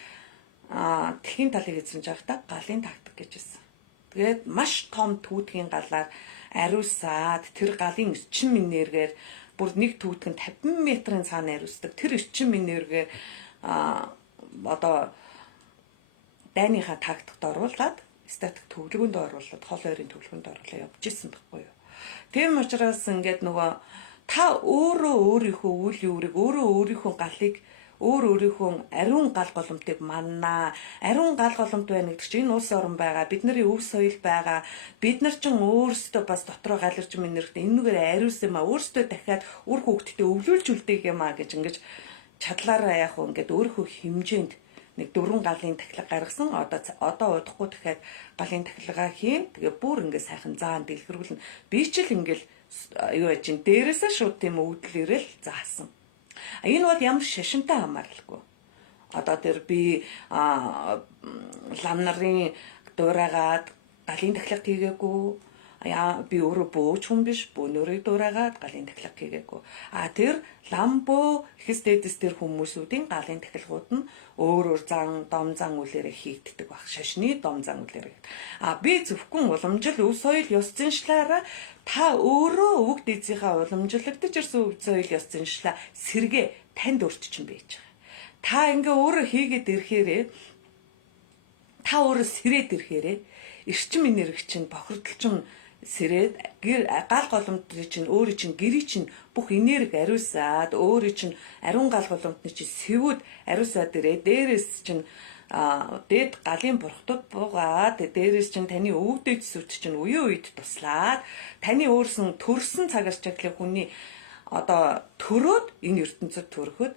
дэлхийн талыг эзэмж байхдаа галын тактик гэж байсан. Тэгээд маш том түүтгийн галаар ариусаад тэр галын эрчим энергээр бүр нэг түүтгэн 50 метрын цаана ариусдаг. Тэр эрчим энергээр одоо дайныхаа тактикт оруулаад статик төвлөгөөнд оруулаад хол ойрын төвлөгөөнд оруулаад явж исэн байхгүй юу. Тийм учраас ингээд нөгөө та өөрөө өөрийнхөө үйл үүрэг өөрөө өөрийнхөө галыг өөрийнхөө ариун гал голомтыг маннаа. Ариун гал голомт байна гэдэг чинь энэ улс орон байгаа, бидний өв соёл байгаа. Бид нар ч өөрсдөө бас дотроо галарч минэрхтээ энэгээр ариус юм а, өөрсдөө дахиад үр хөвгтдээ өвлүүлж үлдээх юм а гэж ингэж чадлаараа яг хөө ингээд өөрийнхөө хэмжээнд нэг 4 галын тахилга гаргасан. Одоо удахгүй дахиад галын тахилгаа хийн. Тэгээ бүр ингээд сайхан заан дэлгэрүүлнэ. Би ч л ингээд юу яж ин дээрээсээ шууд тийм өвдөл ирэл заасан. Энэ бол ямар шашинтай хамааралгүй. Одоо тэр би лам нарын дуурайгаад галын тахилга хийгээгүй. Би өөрөө бөөж хүн биш, бөөнөрөө дуурайгаад галын тахилга хийгээгүй. Тэр ламбо ихс дэдэс тэр хүмүүсүүдийн галын тахилгууд нь өөр дом зан үлээрээ хийгддэг баг. Шашны дом зан үлээрээ. Би зөвхөн уламжил өв соёл ёс заншлаараа та өөрөө өвөг дээдсийнхаа уламжлагдаж ирсэн өв соёл ёс заншлаа сэргээ танд өртчин байж байгаа. Та ингээ өөрөө хийгээд ирэхээрээ та өөрөө сэрээд ирэхээрээ эрчим энерги чинь бохирдолчин сэрээд гал голомтны чинь өөрийн чинь гэрий чинь бүх энерги ариусаад өөрийн чинь ариун гал голомтны чинь сэвүүд ариусаад ирээ. Дээрээс чинь дээд галын бурхтууд буугаад дээрээс чинь таны өвдөж сүт чинь үеийн үед туслаад таны өөрсөн төрсөн цагаас чаглах хүний одоо төрөөд энэ ертөнцид төрөхөд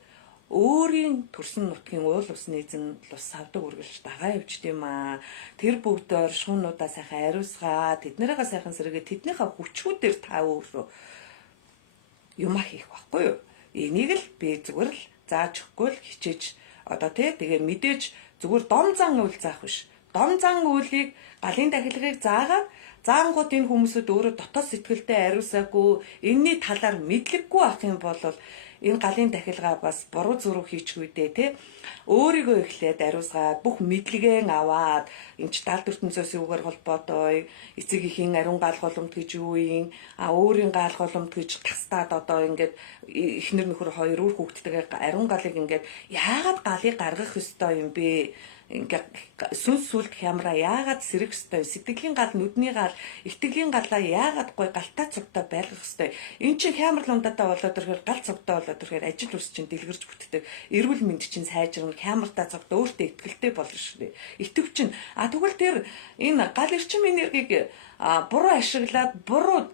өөрийн төрсөн нутгийн уул усны эзэн лус савдаг үргэлж дагаа явжт юм аа. Тэр бүгд оршихуунуудаа сайхан ариусгаа, тэднэрээ сайхан сэргээ, тэднийхээ хүчгүүдээр та өөрөө юмаа хийх байхгүй юу? Энийг л би зүгээр л зааж өгөхгүй л хичээж одоо тэгээ мэдээж зүгээр дом зан үйл заах биш. Дом зан үйлийг галын тахилгыг заагаад заангууд энэ хүмүүсүүд өөрөө дотоод сэтгэлдээ ариусаагүй, энэний талаар мэдлэггүй ах юм бол энэ галын тахилгаа бас буруу зүрх хийчихвэ дээ, өөрийгөө эхлээд ариусгаад бүх мэдлэгээ аваад энэ ч даал ертөнцөөс юугаар холбоотой эцэг ихийн ариун гал голомт гэж юу юм, өөрийн гал голомт гэж тастаад одоо ингээд эхнэр нөхөр хоёр үр хүүхдтэйгээ ариун галыг ингээд яагаад галыг гаргах ёстой юм бэ? Ингээд сүнс сүлд хямраа яагаад сэрэх ёстой, сэтгэлийн гал, нүдний гал, итгэлийн галаа яагаад гой галтаа цогтой байлгах ёстой. Эн чинь хямрал ундаатаа болоод ирэхээр гал цогтой болоод ирэхээр ажил үс чинь дэлгэрж бүтдэг. Эрүүл мэнд чинь сайжирна, хямралтаа цогтой өөртөө итгэлтэй болно шүү дээ. Итгэв чинь тэгвэл тэр энэ гал эрчим энергийг буруу ашиглаад буруу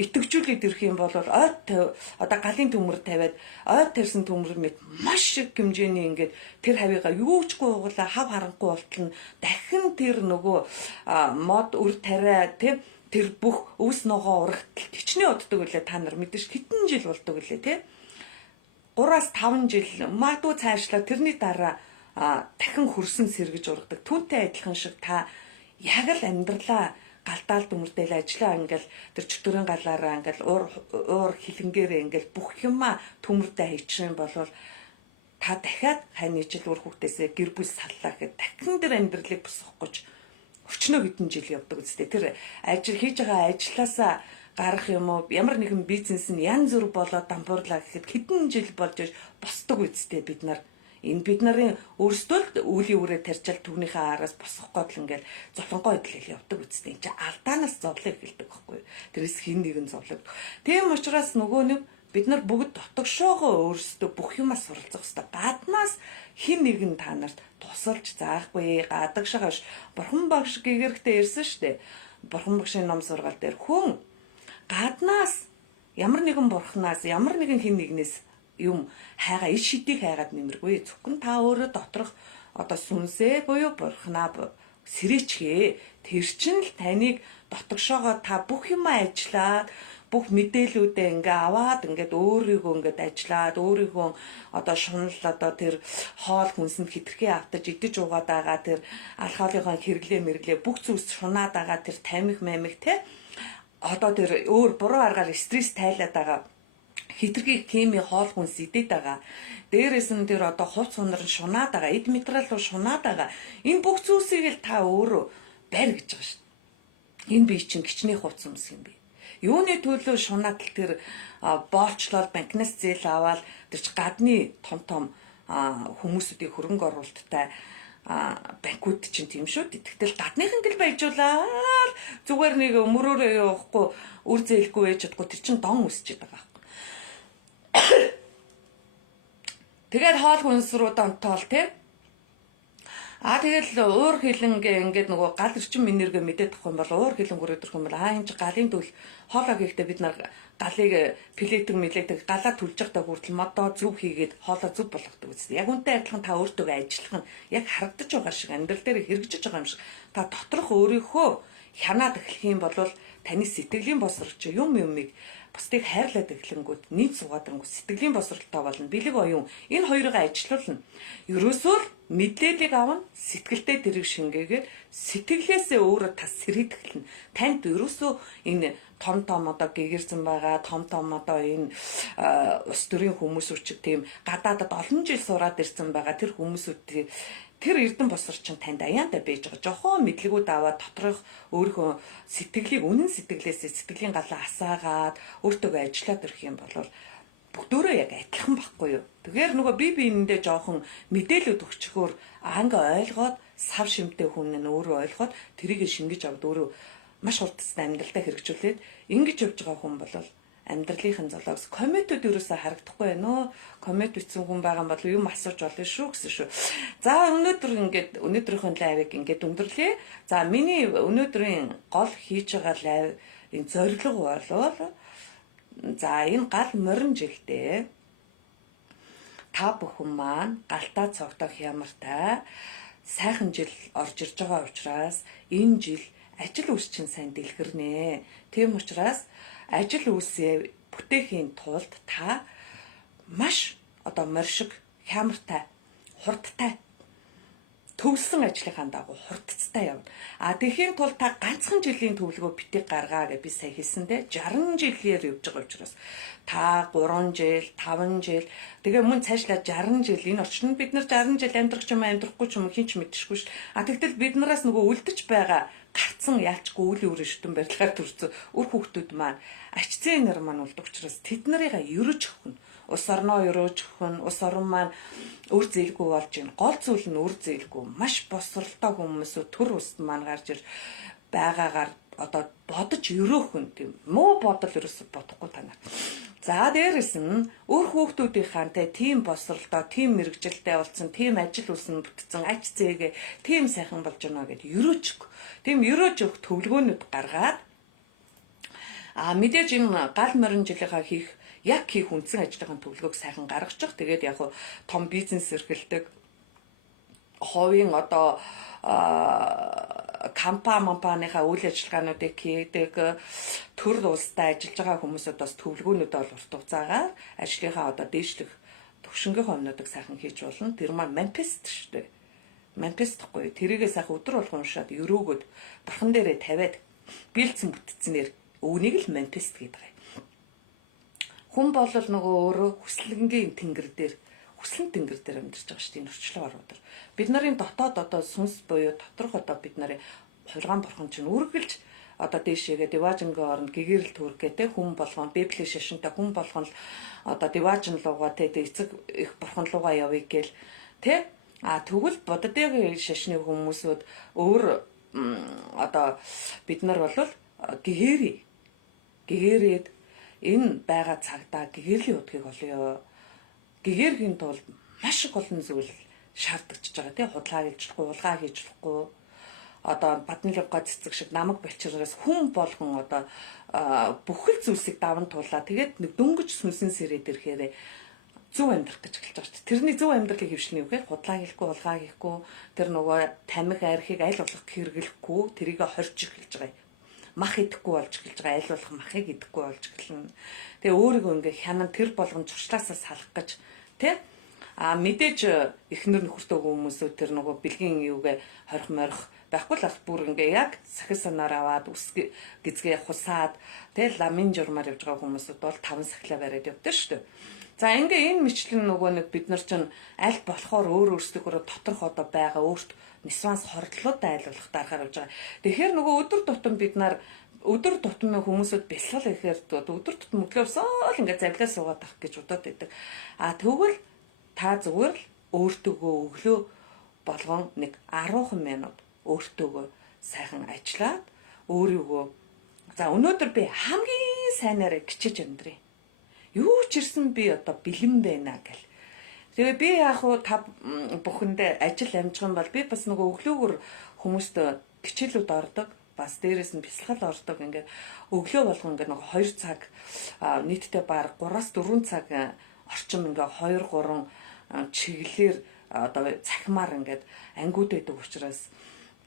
итгэвчүүлээд ирэх юм бол одоо галын төмөр тавиад тавьсан төмөр мэд маш их хэмжээний ингээд тэр хавьяа юучгүй угуулаа хав харанхуй болтол нь дахин тэр нөгөө мод үр тариа тэр бүх өвс ногоо урагтал хичнээн уддаг үлээ. Та нар мэдээж хэдэн жил болдог үлээ 3-5 жил магадгүй цаашлаа тэрний дараа дахин хөрсөн сэргэж ургадаг. Түүнтэй адилхан шиг та яг л амьдралаа галтаал дүмэртэл ажиллаа ингээл тэр чөтгөрийн галаараа ингээл уур хилэнгээрээ ингээл бүх юма төмөрдөө хийчих юм бол та дахиад хань жил үр хүүхдээсээ гэр бүл саллаа гэхэд дахин тэр амьдралыг босгох гэж өчнөө хэдэн жил явдаг үстэй. Тэр ажил хийж байгаа ажлаасаа гарах юм уу ямар нэгэн бизнес нь янз бүр болоод дампуурлаа гэхэд хэдэн жил болж босдог үстэй бид нар. Энэ бид нарын өөрсдөө л үеийн үрээ тарьчаал түүнийхээ араас босгох гол ингээл зовлонгой идэл явдаг үстэй. Энд чинь алдаанаас зовлыг хэлдэг байхгүй юу? Тэрээс хин нэгэн зовлог. Тийм учраас нөгөө нэг бид нар бүгд дотогшоогоо өөрсдөө бүх юмаа суралцах хэрэгтэй. Гаднаас хин нэгэн та нарт тусалж заахгүй гадагшаа ш. Бурхан багш гэгэрхтээ ирсэн штэ. Бурхан багшийн ном сургаал дээр хүн гаднаас ямар нэгэн бурханаас ямар нэгэн хин нэгнээс юм хайгаа иш шидийг хайгаад нэмэргүй. Зөвхөн та өөрөө доторх одоо сүнсээ буюу бурхнаа сэрээчгээ. Тэр чинь л таныг дотогшоогоо та бүх юм ажиллаад бүх мэдээлүүдээ ингээ аваад ингээд өөрийгөө ингээд ажиллаад өөрийгөө одоо шунал одоо тэр хоол хүнсэнд хитрхи автаж идэж уугаад байгаа тэр алкоголынхаа хэрэглээ мэрэглээ бүх зүйлс шунаад байгаа тэр тамхи мамиг те одоо тэр өөр буруу аргаар стресс тайлаад байгаа хитрхи хими хоол хүнс идээд байгаа. Дээрээс нь тэр одоо хувц хунар нь шунаад байгаа, эд материал руу шунаад байгаа. Энэ бүх зүйлсийг л та өөрөө барь гэж байгаа шүү дээ. Энэ бие чинь гिचний хувц юмс юм бэ. Юуны төлөө шунаад л тэр боолчлол банкнаас зээл аваад тэр ч гадны том хүмүүсүүдийн хөрөнгө оруулалттай банкуд чинь тийм шүү. Тэгтэл гадныхан гэл баяжуулаад зүгээр нэг мөрөөрөө явахгүй үр зээлгүй ээж чадахгүй тэр чинь дон үсчихэд байгаа. Тэгээд хоол хүнс рүү донтоол тий. Тэгэл уур хилэнгээ ингээд нөгөө гал эрчим энерги мэдээд тах юм бол уур хилэнгүүр өдрөх юм бол энэ чи галын төл хоолоо хийхдээ бид нар галыг плетэг мэлээдэг галаа түлж явахдаа хүртэл модоо зүв хийгээд хоолоо зүв болгодог үстэй. Яг үнтэй адилхан та өөртөө ажиллах нь яг харагдаж байгаа шиг амьдрал дээр хэрэгжиж байгаа юм шиг. Та доторх өөрийнхөө хянаад эхлэх юм бол таны сэтгэлийн босрогч юмыг бусдыг хайрлаад эхлэнгүүд нийт суугаадангууд сэтгэлийн босролтой болно. Бэлэг оюун энэ хоёрыг ажиллуулна. Ерөөсөө л мэдээллийг авна, сэтгэлдээ тэрийг шингээгээд сэтгэлээсээ өөрөө тас сэргийд эхэлнэ. Танд ерөөсөө энэ том одоо гэгэрсэн байгаа, том одоо энэ ус төрийн хүмүүс үчиг тийм гадаадад олон жил сураад ирсэн байгаа тэр хүмүүсүүд тэр эрдэн босор чинь танд аяантай байж байгаа. Жохон мэдлэгүүд аваад доторх өөрийнхөө сэтгэлийг үнэн сэтгэлээсээ сэтгэлийн галаа асаагаад өөртөө ажиллаад ирэх юм бол бүгдөө яг адилхан байхгүй юу. Тэгэхээр нөгөө биендээ жохон мэдээлэл өгчхөөр анга ойлгоод сав шимтэй хүн нь өөрөө ойлгоод тэрийг шингэж аваад өөрөө маш хурдтай амьдралдаа хэрэгжүүлээд ингэж явж байгаа хүн бол амьдралынхын золоос комментүүд ерөөсөө харагдахгүй байна. Коммент бичсэн хүн байгаа бол юм асууж болно шүү гэсэн шүү. За өнөөдрийнхөө лайвыг ингээд өндөрлөе. За миний өнөөдрийн гол хийж байгаа лайвын зорилго бол за энэ гал морин жилдээ та бүхэн маань галтаа цогтох ямартай сайхан жил орж ирж байгаа учраас энэ жил ажил үс чинь сайн дэлгэрнэ. Тийм учраас ажил үйлсээ бүтээхийн тулд та маш моршиг, хямартай, хурдтай төвлсөн ажлынхаа дагуу хурдцтай явна. Тэгэхийн тулд та ганцхан жилийн төлөвлөгөө битгий гаргаа гэж би сая хэлсэндээ 60 жилээр явж байгаа учраас та 3 жил, 5 жил тэгээ мөн цаашлаа 60 жил энэ орчинд бид нар 60 жил амьдрах ч юм амьдрахгүй ч юм хинч мэдчихгүй шүү. Тэгтэл бид нараас нөгөө үлдэж байгаа гарцсан яалчгүй үйл өөрийн шүтэн барилгаар төрсөн үр хүүхдүүд маань ачцын нар маань үлдэх учраас тэд нарыг ерөөж өгнө. Ус орноо ерөөж өгнө. Ус орон маань үр зээлгүй болж байна. Гол зүйл нь үр зээлгүй. Маш босролтой хүмүүсүүд төр ус маань гарч ир байгаагаар бодож ерөөх нь тийм муу бодол ерөөсө бодохгүй танаар. За дээрэс нь өөр хүүхдүүдийнхээ тийм босролтой, тийм мэрэгжилтэй болсон, тийм ажил үсэн бүтцэн ач зээгээ тийм сайхан болж байна гэд ерөөж өг. Тийм ерөөж өг төвлөгөөнүүд гаргаад мэдээж энэ гал морин жилийнхаа хийх үндсэн ажлын төлөвлөгөөг сайхан гаргачих. Тэгээд яг том бизнес эрхэлдэг ховын компанийнхаа үйл ажиллагаануудыг хийдэг төр улстай ажиллаж байгаа хүмүүсүүд бас төвлөгөөнүүд бол урт хугацаагаар ажлынхаа дээшлэх төвшингийн хомнуудыг сайхан хийж болно. Тэр маань манифест шүү дээ. Манифест гэхгүй. Тэрийгээ сайхан өдөр болгон уншаад өрөөгөөд бархан дээрээ тавиад бэлдсэн бүтцэнээр өвнийг л манифест гэдэг юм. Хүн бол нөгөө өөрөө хүслэнгийн тэнгэр дээр амьдарч байгаа шүү дээ энэ орчлон орууд. Бид нарын дотоод сүнс буюу доторх бид нарын хулгайн бурхан чинь үргэлж дээшээгээ диважингийн оронд гэгэрэл төргээд хүн болгон библийн шашинтай хүн болгон диважин лугаа эцэг их бурхан лугаа явъя гээл тэгвэл бододгийн шашны хүмүүсүүд өөр бид нар бол гэгэрээд энэ байгаа цагдаа гэгэрлийн удгийг олё. Гэгэрхийн тулд маш их олон зүйл шаардлагач байгаа худлаа хийж болохгүй, улгаа хийж болохгүй. Бадны лавга цэцэг шиг намаг балчираас хүн болгон бүхэл зүйлсийг даван туулаа. Тэгээд нэг дөнгөж сүнсэн сэрээд ирэхээр зөв амьдрах гэж эхэлж байгаа шүү дээ. Тэрний зөв амьдралыг хөвшний үгээр худлаа хийхгүй, улгаа хийхгүй, тэр нөгөө тамхи архийг аль болох хэрэглэхгүй, тэрийг хорж эхэлж байгаа. Мах идэхгүй болж эхэлж байгаа. Аль болох махыг идэхгүй болж эхэлнэ. Тэгээ өөрийгөө ингээ хянан тэр болгон зуршлаасаа салах гэж мэдээж эхнэр нөхөртэй хүмүүсүүд тэр нөгөө бэлгийн юугээ хорих морих байхгүй л бүр ингээ яг сахил санаар аваад ус гизгээ хусаад ламын журмаар явж байгаа хүмүүсүүд бол 5 сахилаа бариад явдаг шүү дээ. За ингээ энэ мэтлэн нөгөө нэг бид нар чинь аль болохоор өөрсдөө доторх байгаа өөрт нисванс хордлуудаа аль болох дарахаар явж байгаа. Тэгэхээр нөгөө өдөр тутам бид нар өдөр тутмын хүмүүсүүд бэлсгал ихээр өдөр тутам мөглөөсөө л ингээ завлаа суугаад ах гэж бодоод байдаг. Тэгвэл та зүгээр л өөртөөгөө өглөө болгон нэг 10 минут өөртөөгөө сайхан ажиллаад өөрийгөө за өнөөдөр би хамгийн сайнаараа гिचэж амьдрий. Юу ч ирсэн би бэлэн байна гэл. Тэгээ би яг уу та бүхэндээ ажил амжих юм бол би бас нөгөө өглөөгөр хүмүүст хичээлүүд ордог. Бас дээрээс нь бясалгал ордог. Ингээд өглөө болгон ингээд нэг 2 цаг нийтдээ баг 3-4 цаг орчим ингээд 2-3 чиглэлээр одоо цахимаар ингээд ангиуд байдаг учраас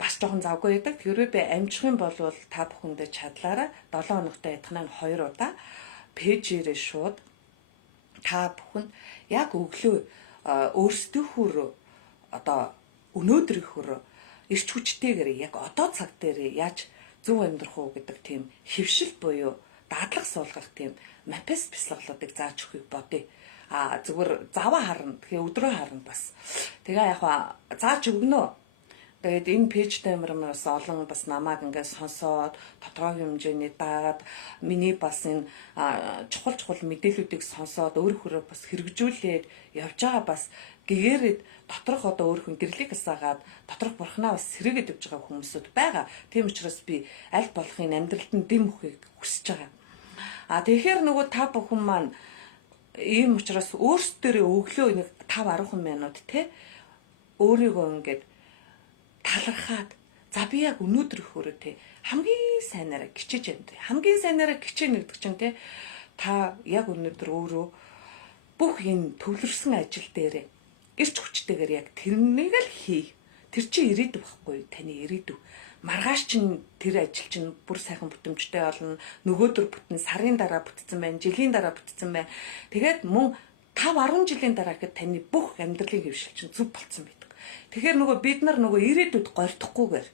бас жоохон завгүй байдаг. Тэрвээ би амжих юм бол та бүхэндээ чадлаараа 7 хоногтой ятгахнаа 2 удаа пэйжээрээ шууд та бүхэн яг өглөө өөрсдийнхөө одоо өнөөдрийнхөө эрч хүчтэйгээр яг одоо цаг дээр яаж зөв амьдрах уу гэдэг тийм хэвшил буюу дадлаг суулгах тийм манифест бясалгалуудыг зааж өгөхийг бодъё. Зүгээр заваа харна. Тэгээ өдрөө харна бас. Тэгээ яг зааж өгнө. Тэгээд энэ пэйж тамирмаас олон бас намайг ингээд сонсоод тодорхой хэмжээний даад миний бас энэ чухал мэдээллүүдийг сонсоод өөрөөрөө бас хэрэгжүүлээд явж байгаа бас гэгээрээд доторх одоо өөрхөн гэрлийг асаагаад доторх бурхнаа бас сэрээгээд явж байгаа хүмүүсүүд байгаа. Тийм учраас би аль болохын амьдралд нь дэм өхийг хүсэж байгаа. Тэгэхээр нөгөө та бүхэн маань ийм учраас өөрсдөө өглөө нэг 5-10 минут те өөрийгөө ингээд талархаад за би яг өнөөдөр хөөрөө те хамгийн сайнаараа кичээж амьдрий. Хамгийн сайнаараа кичээнэ гэдэг чинь те та яг өнөөдөр өөрөө бүх энэ төвлөрсөн ажил дээрээ эрч хүчтэйгээр яг тэрнийг л хий. Тэр чинь ирээдүй байхгүй таны ирээдүй. Маргааш чинь тэр ажил чинь бүр сайхан бүтэмжтэй болно. Нөгөөдөр бүтэн сарын дараа бүтцэн байна, жилийн дараа бүтцэн байна. Тэгээд мөн 5-10 жилийн дараа гэхэд таны бүх амьдралын хэвшил чинь зүв болцсон байдаг. Тэгэхээр нөгөө бид нар нөгөө ирээдүйд гордохгүйгээр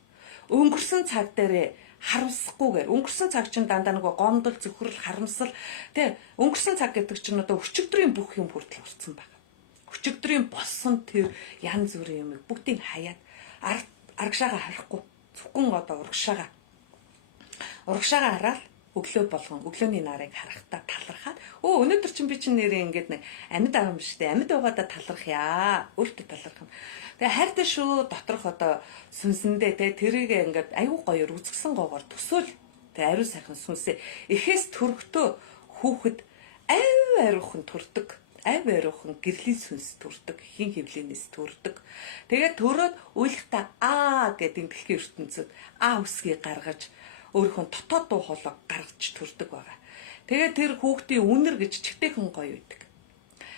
өнгөрсөн цаг дээрээ харамсахгүйгээр өнгөрсөн цаг чинь дандаа нөгөө гомдол зөвхөрл харамсал тий өнгөрсөн цаг гэдэг чинь одоо өчигдрийн бүх юм хүртэл урцсан байна. Өчигдрийн болсон тэр янз бүрийн юмыг бүгдийг хаяад аргашаага харахгүй зөвхөн одоо урагшаага хараад өглөө болгон өглөөний нарыг харахтаа талархаад өнөөдөр чинь би чинь нэрээ ингээд нэг амьд аав юм шүү дээ. Амьд байгаадаа талархъя. Өөртөө талархна. Тэгээ хайртай шүү доторх одоо сүнсэндээ те тэрийг ингээд аюу гоёор үзгсэн гоогоор төсөөл тэгээ ариун сайхан сүнсээ эхээс төрөгтөө хүүхэд ариухан төрдөг. Ариухан гэрлийн сүнс төрдөг. Хин хөвлөнөөс төрдөг. Тэгээд төрөөд уйлахтаа гэдэг дэлхийн ертөнцид үсгийг гаргаж өөрийнхөө дотоод дуу хоолойг гаргаж төрдөг байгаа. Тэгээд тэр хүүхдийн үнэр гэж чигтэйхэн гоё байдаг.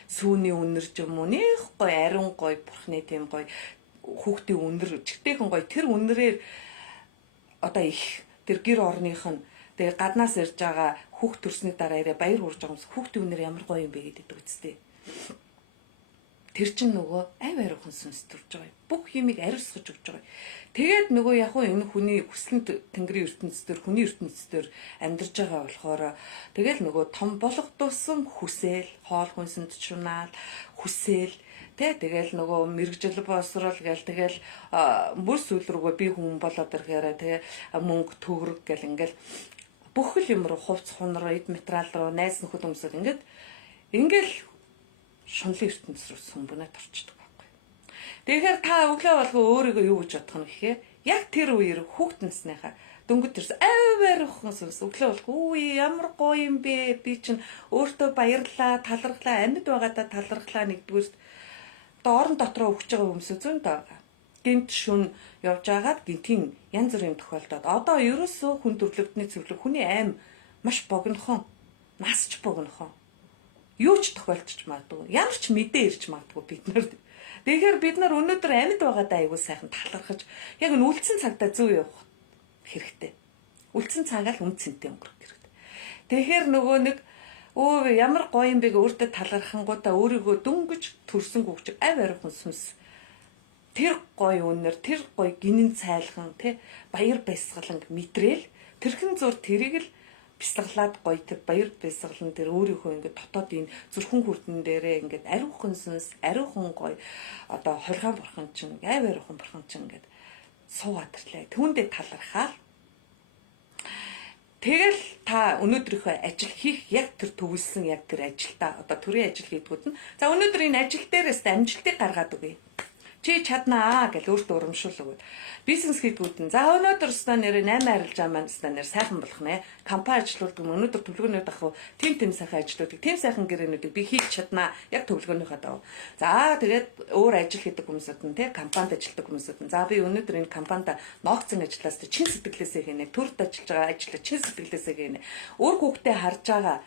Сүүний үнэр ч юм уу нэх гоё ариун гоё бурхны тийм гоё хүүхдийн үнэр чигтэйхэн гоё тэр үнэрээр одоо их тэр гэр орных нь тэгээ гаднаас ирж байгаа хүүхд төрсний дараа ирээ баяр хуурж байгаа хүмүүс хүүхдийн үнэр ямар гоё юм бэ гэдэг үстэй. Тэр чинь нөгөө ариухан сүнс төрж байгаа. Бүх юмыг ариусгаж өгч байгаа. Тэгээд нөгөө яг хөө энэ хүний хүслэн тэнгэрийн ертөнцийн хүний ертөнцийн амьдарч байгаа болохоор тэгэл нөгөө том болгодсон хүсэл, хоол хүнсэнд чунаал, хүсэл тэгэл нөгөө мэрэгжил босрол гээл тэгэл бүр сүүл рүүгээ би хүн болоод ирэхээр тэгээ мөнгө төгрөг гэл ингээл бүх л юм руу хувц хунар эд материал руу найз нөхөд хүмүүсд ингээл шунлын ертөнцийн рүү сүмбүнэд орчдөг байхгүй. Тэгэхээр та өглөө болгоо өөрийгөө юу гэж бодох нь гэхээр яг тэр үеэр хүүхд насныхаа дөнгөж ирсэн аваархан сүнс өглөө болгоо ямар гоё юм бэ би чинь өөртөө баярлаа талархлаа амьд байгаадаа талархлаа нэгдүгээр одоо орон дотроо өгч байгаа хүмүүс зүүн байгаа. Гинт шүн явж агаад гинтийн янз бүрийн тохиолдоод одоо ерөөсөө хүн төрлөختний цэвэрлэг хүний аим маш богинохон насч богинохон юу ч тохиолдож магадгүй. Ямар ч мэдээ ирж магадгүй бид нар. Тэгэхээр бид нар өнөөдөр амьд байгаадаа айгүй сайхан талархаж яг нь үлдсэн цагтаа зөв явах хэрэгтэй. Үлдсэн цагаа л үнцэнтэй өнгөрөх хэрэгтэй. Тэгэхээр нөгөө нэг ямар гоё юм бэ өөртөө талархангуудаа өөрийгөө дөнгөж төрсөн гүгч аваархан сүнс. Тэр гоё үнэр, тэр гоё гинэн цайлхан, тэ баяр баясгаланг мэдрээл тэрхэн зур тэрийг л бясалгалаад гоё тэр баяр баясгалан тэр өөрийнхөө ингээд дотоод энэ зүрхэн хүрдэн дээрээ ингээд ариухан сүнс, ариухан гоё одоо хорхоо бурхан чинь, аваархан бурхан чинь ингээд суугаад ирлээ. Түүндээ талархаад тэгэл та өнөөдрийнхөө ажил хийх яг тэр төвлөсөн яг тэр ажилдаа одоо төрийн ажил хийдгүүд нь за өнөөдөр энэ ажил дээрээс амжилтыг гаргаад өгье. Чи чаднаа гэж өөртөө урамшуул өгöd. Бизнес хийдгүүд нь за өнөөдөр өстө нэр 8 арилжаа маань өстө нэр сайхан болох нэ. Компани ажилуулдаг юм өнөөдөр төлөвлөгөөнүүд авах тийм сайхан ажилуулдаг. Тийм сайхан гэрээнүүдийг би хийж чаднаа. Яг төлөвлөгөөнийхөө дагав. За тэгээд өөр ажил хийдэг хүмүүсүүд нь те компанид ажилладаг хүмүүсүүд нь за би өнөөдөр энэ компанид ногцсон ажиллаас чин сэтгэлээсээ хийнэ. Төрд ажиллаж байгаа ажлаа чин сэтгэлээсээ хийнэ. Өөр хүүхдээ харж байгаа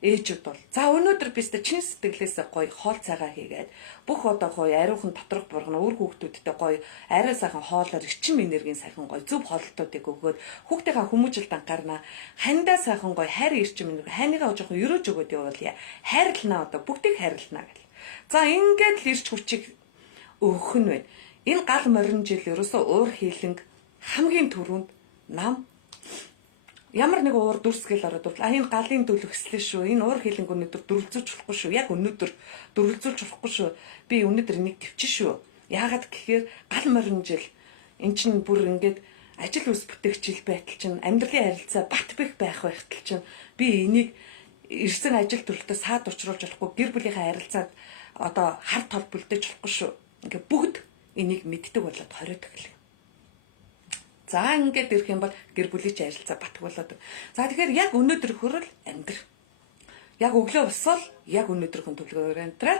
ээжүүд бол за өнөөдөр бистэ чин сэтгэлээсээ гоё хоол цайгаа хийгээд бүх одоо гоё ариухан доторх бургана өөр хүүхдүүдтэй гоё арай сайхан хоолоор эрчим энергийн сайхан гоё зөв хоолтуудыг өгөөд хүүхдийнхаа хүмүүжил дангарна хандаа сайхан гоё хайр эрчим энерги хайныгаа жоохон өрөөж өгөөд явуулъя хайрлнаа одоо бүгдийг хайрлнаа гэл. За ингээд л ирч хүчиг өгөх нь байна. Энэ гал морин жил ерөөсөө уур хийлэнг хамгийн түрүүнд нам ямар нэг уур дүрсгэл ороод энэ галын дөлөв өслөө шүү. Энэ уур хилэнг өнөдөр дөрвөлзүүлж болохгүй шүү. Яг өнөдөр дөрвөлзүүлж болохгүй шүү. Би өнөдөр энийг төвчин шүү. Яагаад гэхээр гал морин жил эн чинь бүр ингээд ажил үс бүтээгчил байтал чинь амьдралын харилцаа бат бэх байх байтал чинь би энийг ирсэн ажил төрөлтөө саад учруулж болохгүй гэр бүлийнхээ харилцаанд одоо хар тол бүлдэж болохгүй шүү. Ингээд бүгд энийг мэддэг болоод хориод эхэллээ. За ингээд ирэх юм бол гэр бүлийн харилцаа батгуулаад. За тэгэхээр яг өнөөдөр хөрөл амьдр. Яг өглөө босвол яг өнөөдрийн төлөвлөгөөр амьдраа.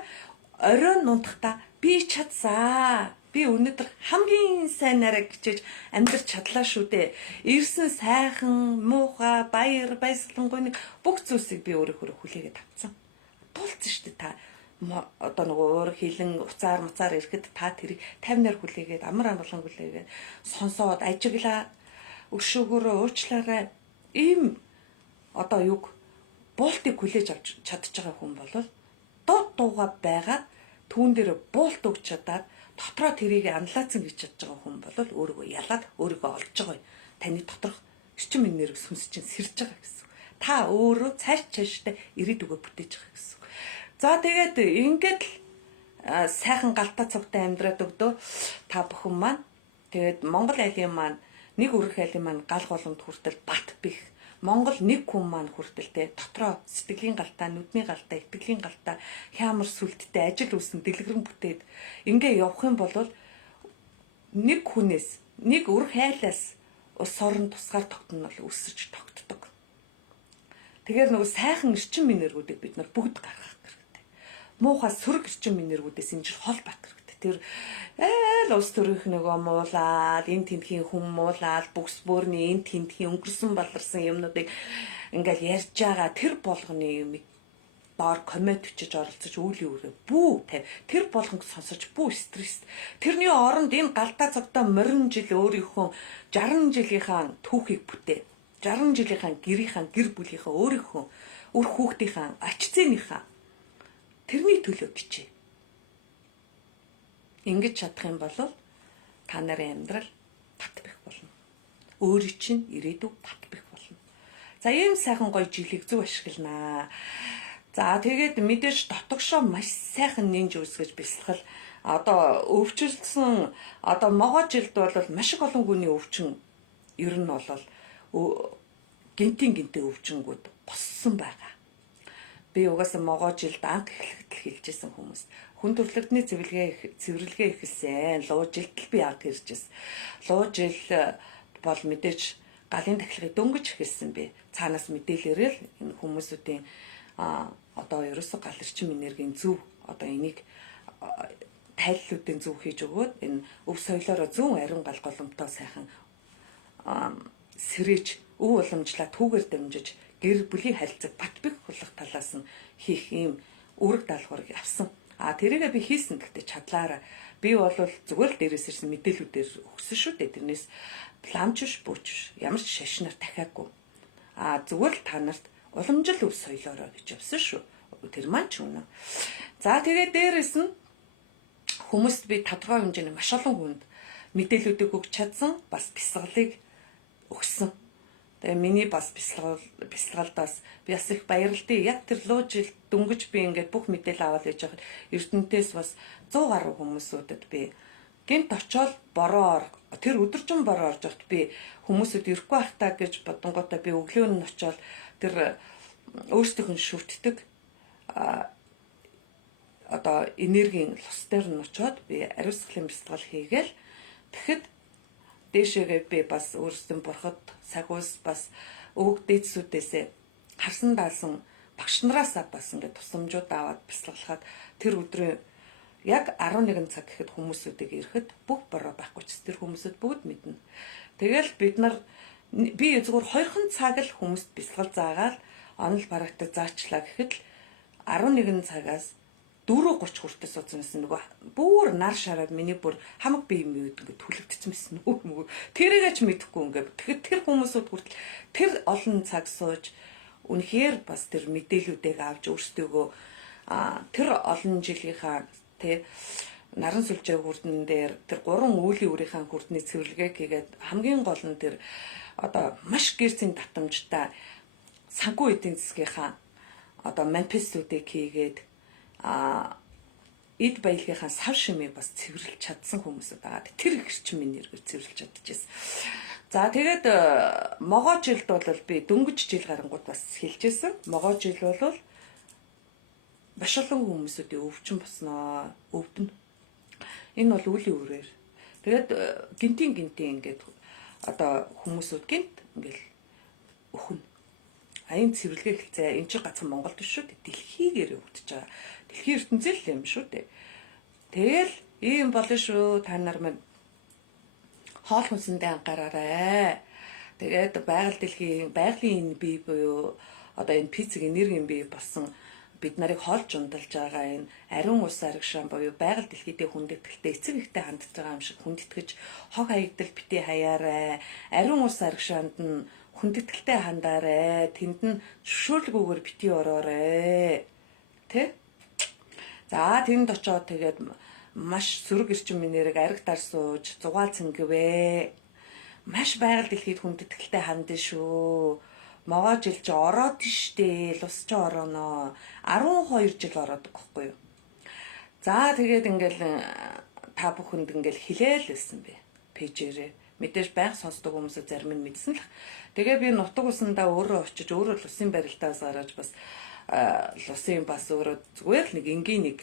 Оройн нунтахта би чадсаа. Би өнөөдөр хамгийн сайнараа гिचэж амьдрч чадлаа шүү дээ. Ирсэн сайхан, муухай, баяр, баясгалангүй бүх зүйлсийг би өөрөөр хүлээгээд авцсан. Тулцсан шүү дээ та. Одоо нөгөө уур хилэн уцаар муцаар ирэхэд та тэрийг 50-аар хүлээгээд амар амгалан хүлээгээд сонсоод ажиглаа өшөөгөөрөө уучлаарай ийм одоо юг буултыг хүлээж авч чадж байгаа хүн бол дууга байгаа түүн дээр буулт өгч чадаад дотроо тэрийг анализын хийж чадж байгаа хүн бол өөрийгөө ялаад өөрийгөө олж байгаа таны доторх эрчим энерги сүнс чинь сэрж байгаа гэсэн. Та өөрөө цааштай ирээдүгөө бүтээж байгаа гэсэн. За тэгээд ингээд сайхан галтаа цогтой амьдраад өгдөө та бүхэн маань тэгээд Монгол айлын маань нэг өрх айлын маань гал голомт хүртэл бат бих Монгол нэг хүн маань хүртэлтэй дотроо сэтгэлийн галтаа, нүдний галтаа, итгэлийн галтаа, хямар сүлттэй ажил үүснэ дэлгэрэн бүтээд ингээ явах юм бол нэг хүнээс нэг өрх айлаас ус орон тусгаар тогтно бол өсөж тогтдог. Тэгэхээр нөгөө сайхан эрчим энергүүдийг бид нар бүгд гаргах. Муухай сөрөг эрчим энергүүдээс энэ жил хол байх хэрэгтэй. Тэр айл ус төрөх нөгөө муулаад, энэ тентхийн хүм муулаад, бүкс бөөрний энэ тентхийн өнгөрсөн баларсан юмнуудыг ингээл ярьж байгаа тэр болгоны юм доор коммент бичиж оролцож үүлийн үрээ бүү тавь. Тэр болгонг сонсож бүү стресс. Тэрний оронд энэ галтаа цогтой морин жил өөрийнхөө 60 жилийнхаа түүхийг бүтээ. 60 жилийнхаа гэрийнхаа гэр бүлийнхаа өөрийнхөө үр хүүхдийнхаа ач зээнийхаа тэрний төлөө бичээ. Ингэж чадах юм бол та нарын амьдрал бат бэх болно. Өөрийн чинь ирээдүй бат бэх болно. За ийм сайхан гоё жилийг зөв ашигланаа. За тэгээд мэдээж дотогшоо маш сайхан нинж үсгэж бэлсгэл одоо өвчлөлтсөн одоо могоо жилд бол маш их олон хүний өвчин ер нь бол гинтийн өвчнгүүд боссон байгаа. Би угаасаа могоо жилд анх эхлэхдээ хэлжсэн хүмүүс. Хүн төрөлхтний цэвэрлэгээ эхэлсэн. Луу жилд л би анх иржсэн. Луу жил бол мэдээж галын тахилгыг дөнгөж эхэлсэн би. Цаанаас мэдээлээрэл энэ хүмүүсүүдийн одоо ерөөсө гал эрчим энергийн зөв одоо энийг тайллуудын зөв хийж өгөөд энэ өв соёлоороо зүүн ариун гал голомтоо сайхан сэрэж өв уламжлаа түүгээр дамжиж гэр бүлийн харилцааг бат бэх болох талаас нь хийх ийм үүрэг даалгаврыг авсан. Тэрийгээ би хийсэн гэхдээ чадлаараа би бол зүгээр л дээрээс ирсэн мэдээлүүдээр өгсөн шүү дээ. Тэрнээс планч биш бууч ямар ч шашнаар дахиагүй. Зүгээр л та нарт уламжил өв соёлоороо гэж явсан шүү. Тэр маань ч үнэ. За тэгээд дээрээс нь хүмүүст би тодорхой хэмжээний маш олон хүнд мэдээлүүдийг өгч чадсан, бас бясалгалыг өгсөн. Тэгээ миний бас бясалгалдаас би бас их баярлалтай. Яг тэр луу жил дөнгөж би ингээд бүх мэдээлэл аваад яж хахад Эрдэнэтээс бас 100 гаруй хүмүүсүүдэд би гинт очоод бороо тэр өдөржин бороо орж явахад би хүмүүсүүд ирэхгүй байхтаа гэж бодонготой би өглөө нь очоод тэр өөрсдийнх нь шүтдэг одоо энергийн лус дээр нь очиод би ариусгал бясалгал хийгээл тэгэхэд дээшээгээ би бас өөрсдөө бурхад сагуус бас өвөг дээдсүүдээсээ харсан даасан багш нараасаа бас ингээд тусламжууд аваад бясалгалахад тэр өдрөө яг 11 цаг гэхэд хүмүүсүүдийг ирэхэд бүх бороо байхгүй ч тэр хүмүүсүүд бүгд мэднэ. Тэгэл бид нар би зөвхөн 2 цаг л хүмүүст бясалгал заагаад онол барагтаг заачлаа гэхэд л 11 цагаас 4:30 хүртэл сууцнаас нөгөө бүр нар шараад миний бүр хамаг бие юм ингээд түлэгдсэн байсан нөгөө тэрийгээ ч мэдэхгүй ингээд тэгэхэд тэр хүмүүсүүд хүртэл тэр олон цаг сууж үнэхээр бас тэр мэдээлүүдийг авч өөрсдөө тэр олон жилийнхаа тэ наран сүлжээ хүрдэн дээр тэр 3 үүлийн үрийнхаа хүрдний цэвэрлэгээ хийгээд хамгийн гол нь тэр одоо маш гэрцэн татамжтай санхүү эдийн засгийнхаа одоо манифестуудыг хийгээд эд баялагийнхаа сав шимийг бас цэвэрлж чадсан хүмүүсүүд байгаа. Тэр хэрчмийн нэрээр цэвэрлж чадчихсан. За тэгээд могоо жилд бол би дөнгөж жил гарангууд бас хэлжсэн. Могоо жил бол маш олон хүмүүсүүдийн өвчин босноо, өвдөн. Энэ бол үлийн үрээр. Тэгээд гинтийн ингээд одоо хүмүүсүүд гинт ингээл өхөн. Аян цэвэрлэгээ хэлцээ. Энд чинь ганцхан Монголд биш шүү дээ. Дэлхийгээр өвдөж байгаа. Дэлхийн ертөнцийн л юм шүү дээ. Тэгэл ийм болно шүү. Та нар минь хоол хүнсэндээ анхаараарай. Тэгээд байгалийн бие буюу одоо энэ пиццэг энергийн бие болсон бид нарыг хоолж ундалж байгаа энэ ариун ус аргишаан буюу байгаль дэлхийдээ хүндэтгэлтэй эцэг ихтэй хандж байгаа юм шиг хүндэтгэж хог хаягдал бити хаяарай. Ариун ус аргишаанд нь хүндэтгэлтэй хандаарай. Тэнд нь зөвшөөрлгүйгээр бити ороорой. Тэ? За тэнд очоод тэгээд маш сөрөг эрчим нэрийг аригтаар сууж зугаал цэнгвэ. Маш байгаль дэлхийд хүндэтгэлтэй хандна шүү. Могоо жил чи ороод штэ. Лус чи орооно. 12 жил ороод гэхгүй юу. За тэгээд ингээл та бүхэнд ингээл хилээл байсан бэ. Пэйжээрээ. Мэдээж байнга сонсдог хүмүүсээ зарим нь мэдсэн л. Тэгээ би нутаг усандаа өөрөө очиж өөрөө лусын барилтаас гараад бас лусын бас өөрөө зүгээр л нэг энгийн нэг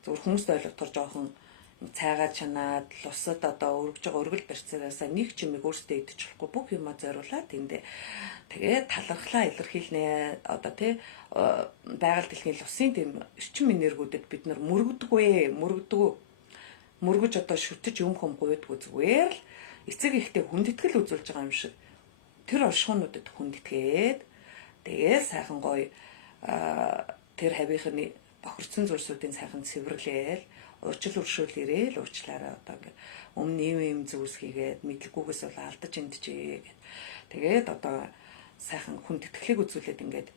зүгээр хүмүүст ойлгохоор жоохон цайгаад чанаад лусад одоо өргөж байгаа өргөл барьцаагаасаа нэг чимийг өөртөө идэж болохгүй бүх юмаа зориулаад тэндээ тэгээ талархлаа илэрхийлнэ одоо тий байгаль дэлхийн лусын тийм эрчим энергүүдэд бид нар мөргөж одоо шүтэж юм хүм гуйдгүй зүгээр л эцэг ихтэй хүндэтгэл үзүүлж байгаа юм шиг тэр оршихуунуудад хүндэтгээд тэгээ сайхан гоё тэр хавийнхны бохирдсон зүйлсүүдийн сайхан цэвэрлээл уучлал өршөөл ирээл уучлаарай одоо ингээд өмнө ийм зүйлс хийгээд мэдлэггүйгээс бол алдаж эндчээ гэд. Тэгээд одоо сайхан хүндэтгэлийг үзүүлээд ингээд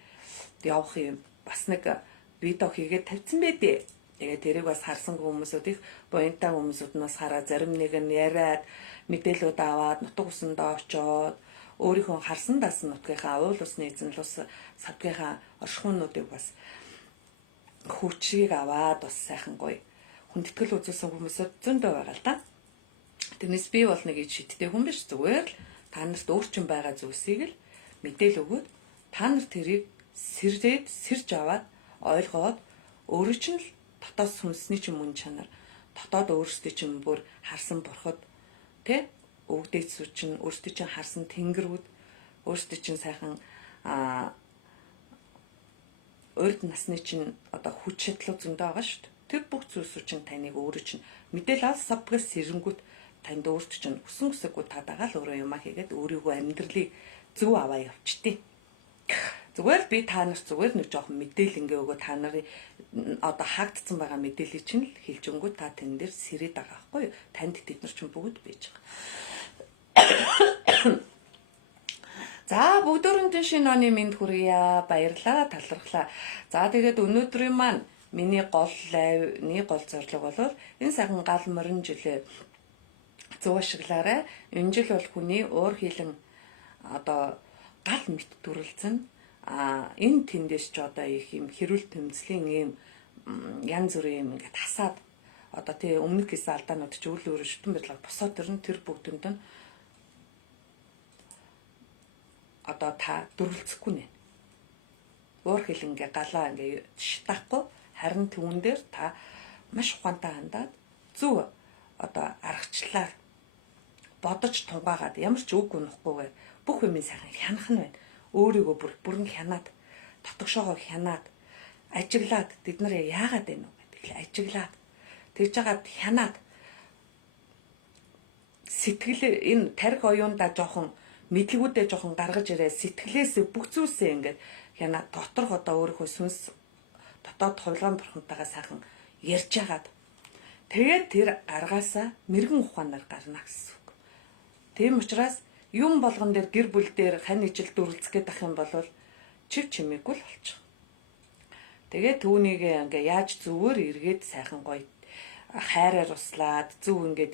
явах юм бас нэг видео хийгээд тавьсан байдээ. Тэгээд тэрийг бас харсан хүмүүсүүд их буянтай хүмүүсүүднээс хараад зарим нэг нь яриад мэдээлүүд аваад нутаг усандаа очоод өөрийнхөө харсан даасан нутгийнхаа уул усны эзэн лус савгийнхаа оршихуунуудыг бас хүчийг аваад бас сайхан гоё хүндэтгэл үзүүлсэн хүмүүсүүд зөндөө байгаа л да. Тэрнээс би бол нэг шидтэй хүн биш зүгээр л та нарт өөрчн байгаа зүйлсийг л мэдээл өгөөд та нар тэрийг сэрж аваад ойлгоод өөрөө чинь л дотоод сүнсний чинь мөн чанар дотоод өөрсдөө чинь бүр харсан бурхад тэ өвгдээцүүд чинь өөрсдөө чинь харсан тэнгэрүүд өөрсдөө чинь сайхан урд насны чинь одоо хүч чадлууд зөндөө байгаа шүү дээ. Тэр бүх зүйлсүүд чинь таныг өөрөө чинь мэдээл ал савгаас сэрэнгүүт танд өөрт чинь хүсэн хүсэггүй та дагаал өөрөө юмаа хийгээд өөрийгөө амьдралыг зөв аваа явчтیں۔ Зүгээр би та нарт зүгээр нэг жоохон мэдээлэл ингээ өгөө та нарын одоо хаагдсан байгаа мэдээллийг чинь л хэлж өнгөө та тэн дээр сэрээд байгаа байхгүй юу? Танд тэд нар чинь бүгд байж байгаа. За бүгдөрөнд шинэ оны мэнд хүргье. Баярлалаа, талархлаа. За тэгээд өнөөдрийн маань миний гол зорилго бол энэ сайхан гал морин жилээ зөв ашиглаарай. Энэ жил бол хүний уур хилэн одоо гал мэт дүрлцэн энэ тэндээс ч одоо их юм хэрүүл тэмцлийн ийм янз бүрийн юм ингээд хасаад одоо тий өмнөд гэсэн алдаанууд ч өөр шүтэн барилга босоод ирнэ тэр бүгдэнд нь одоо та дүрлцэхгүй нэ. Уур хилэнгээ галаа ингээ шатахгүй Харин түүн дээр та маш ухаантай хандаад зөв одоо аргачлаар бодож тунгаагаад ямар ч үг унахгүйгээр бүх юмыг сайхан хянах нь байна. Өөрийгөө бүрэн хянаад, дотгошоогоо хянаад, ажиглаад бид нар яагаад байна вэ гэдэг л ажиглаад тэгж жагаад хянаад сэтгэл энэ тарих оюунда жоохон мэдлгүүдээ жоохон гаргаж ирээ сэтгэлээсээ бүх зүйлсээ ингээд хянаад доторх одоо өөрийнхөө сүнс дотоод хувилгаан бурхантайгаа сайхан ярьж агаад тэгээд тэр аргаасаа мэрэгэн ухаанаар гарна гэсэн үг. Тийм учраас юм болгон дээр гэр бүл дээр хань ижил дүрлцэх гээд ах юм бол чив чимээгүй л болчих. Тэгээд түүнийг ингээ яаж зүгээр эргээд сайхан гоё хайраар услаад зөв ингээд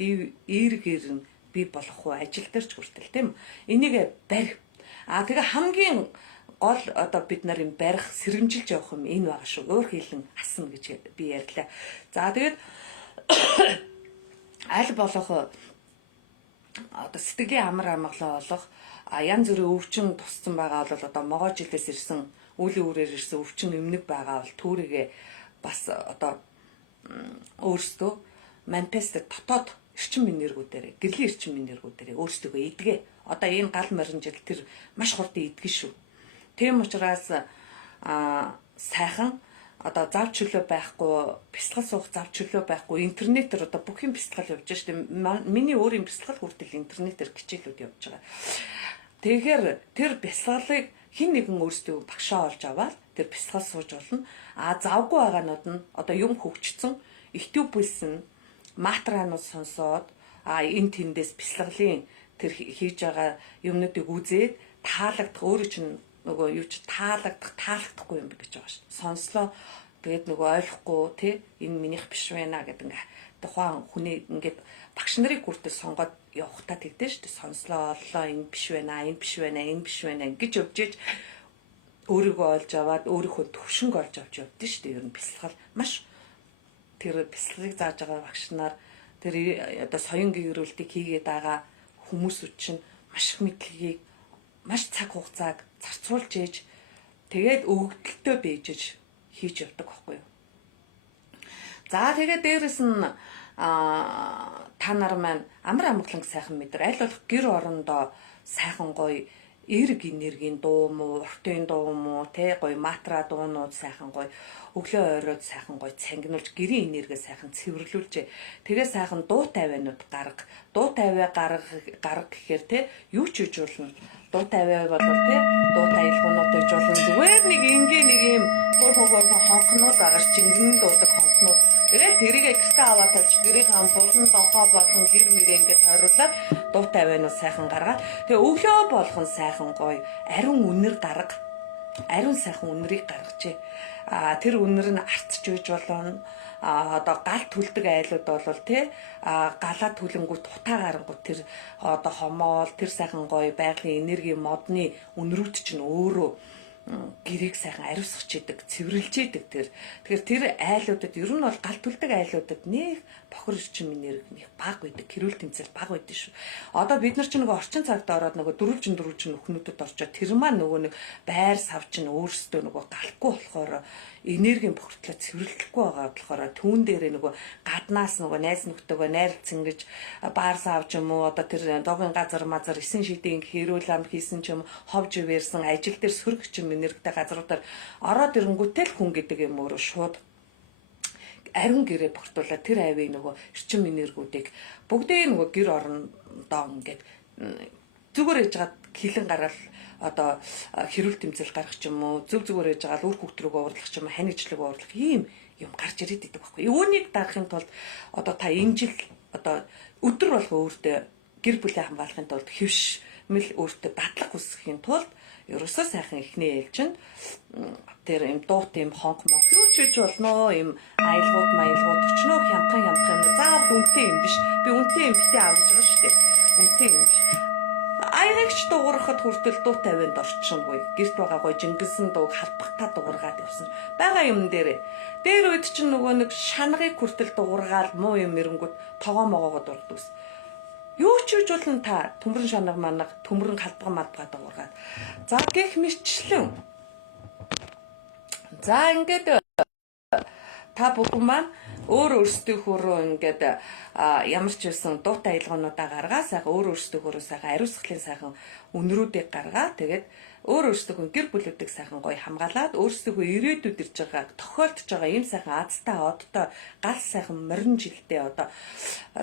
эерэг ирэн би болох уу ажил дээр ч хүртэл тийм энийг барих. Тэгээ хамгийн гол одоо бид нар юм барих сэрэмжилж явах юм энэ байгаа шүү. Өөр хэлэн асна гэж би ярьлаа. За тэгээд аль болох одоо сэтгэлийн амар амгалан олох янз бүрийн өвчин туссан байгаа бол одоо могоо жилээс ирсэн үлийн үрээр ирсэн өвчин өмнөг байгаа бол түүрийгээ бас одоо өөрсдөө манифест дотоод эрчим энергиудээр гэрлийн эрчим энергиудээр өөрсдөө идгээ. Одоо энэ гал морин жил тэр маш хурдан идгэн шүү. Тийм учраас сайхан одоо зав чөлөө байхгүй, бясалгал суух зав чөлөө байхгүй, интернетээр одоо бүх юм бясалгал явж байгаа шүү дээ. Миний өөрийн бясалгал хүртэл интернетээр хичээлүүд явж байгаа. Тэгэхээр тэр бясалгалыг хин нэгэн өөрсдөө багшаа олж аваад тэр бясалгал сууж болно. Завгүй байгаанууд нь одоо юм хөгжсөн, итүбэлс нь матранууд сонсоод энэ тэндээс бясалгалын тэр хийж байгаа юмнуудыг үзээд таалагдах өөрөө чинь нөгөө юу ч таалагдахгүй юм гэж байгаа шүү. Сонслоо тэгээд нөгөө ойлгохгүй тий энэ минийх биш байна гэдэг ингээ тухайн хүний ингээд багш нарыг хүртэл сонгоод явахтаа тэгдэж шүү. Сонслоо оллоо энэ биш байна, энэ биш байна, энэ биш байна гэж өвжиж өөрийгөө олж аваад өөрийнхөө төвшинг олж авч явдсан шүү. Ер нь бясалгал маш тэр бясалгалыг зааж байгаа багш нар тэр одоо соён гэрүүлтийг хийгээд байгаа хүмүүсүүд чинь маш их мэдлэгийг маш цаг хугацааг зарцуулж ээж тэгээд өгөгдөлтөө бийжж хийж явдаг байхгүй юу. За тэгээд дээрэс нь та нар маань амар амгалан сайхан мэдэр аль болох гэр орондоо сайхан гоё эрг энергийн дуу муу, уртын дуу муу, тэ гоё матра дуунууд сайхан гоё өглөө оройд сайхан гоё цангинуулж гэрийн энергээ сайхан цэвэрлүүлж тэгээ сайхан дуу тавианууд гарга. Дуу тавиа гарга гэхээр тэ юу ч хийж болно. Дуу тавиа бол тэ дуу таялгуунууд хийж болно. Зүгээр нэг ингийн нэг юм хөрхөн хонхнууд байгаа чингэн дуудаг хонхнууд. Тэгээд тэрийг экстра аваад тавьж гэрийн булан дохоо болгон гэр мэрээ ингээд тойруулаад дуу тавианууд сайхан гаргаад тэгээ өглөө болгон сайхан гоё ариун үнэр гарга. Ариун сайхан үнэрийг гаргажээ. Тэр үнэр нь арцж үйж болно. Одоо гал түлдэг айлууд бол тий галаа түлэнгүүт утаа гарангууд тэр одоо хомоол тэр сайхан гоё байгалийн энерги модны үнрүүд чинь өөрөө гэрийг сайхан ариусгach идэг, цэвэрлж идэг тэр. Тэгэхээр тэр айлуудад ер нь бол гал түлдэг айлуудад нэг бохор эрчим энерги нэг баг байдаг, хэрүүл тэмцэл баг байдаг шүү. Одоо бид нар чинь нөгөө орчин цагт ороод нөгөө дөрвөлжин өхнүүдэд орчоод тэр маань нөгөө нэг байр сав чинь өөрсдөө нөгөө галахгүй болохоор энергийн бохирдлоо цэвэрлэхгүй байгаа болохоор түүн дээрээ нөгөө гаднаас нөгөө найз нөхдөөгөө найрлц ингэж баар савж юм уу одоо тэр догийн газар мазар 9 шидийн хэрүүл ам хийсэн ч юм ховж ивэрсэн ажил дээр сөрөг чим энергитэй газруудаар ороод ирэнгүүтэл хүн гэдэг юм өөрөө шууд ариун гэрээ бохирдуулаад тэр авийн нөгөө эрчим энергиудыг бүгдээ нөгөө гэр орондоо ингээд зүгээр ээж гад хилэн гараад одоо хэрүүл тэмцэл гаргах ч юм уу зөв зүгээр ээж байгаа л үр хөвгт рүүгээ уурлах ч юм уу хань ижлэг уурлах ийм юм гарч ирээд идэг байхгүй. Үүнийг дарахын тулд одоо та энэ жил одоо өдөр болго өөртөө гэр бүлээ хамгаалахын тулд хөвшмөл өөртөө дадлах хүсэхийн тулд ерөөсөө сайхан ихний ээлжинд тэр юм дуут юм хонх мох юу ч хийж болно юм аялгууд маялгууд өчнөө хямдхан юм заавал үнэтэй юм биш. Би үнэтэй юм битээ авч байгаа шүү дээ. Үнэтэй юм биш. Аягч дуурахад хүртэл дуу тавианд орчихгүй. Гэрт байгаа гой жингэнсэн дууг халбахтаа дуургаад явсан. Бага юм дээр үед чинь нөгөө нэг шанагыг хүртэл дуургаал муу юм эрэнгүүд тогоо могоогоо дурддаг. Юу ч хийж болно та төмрөн шанаг манаг төмрөн халбага малбага дуургаад. За гэх мэтчлэн. За ингээд та бүхэн маань өөрсдийнхөө рүү ингээд ямар ч байсан дуутай аялгаануудаа гаргаа сайхан өөрсдийнхөө рүү сайхан ариусгалын сайхан үнрүүдийг гаргаа тэгээд өөрсдийнхөө гэр бүлүүдийг сайхан гоё хамгаалаад өөрсдийнхөө ирээдүйд ирж байгаа тохиолдож байгаа ийм сайхан азтай одтой гал сайхан морин жилдээ одоо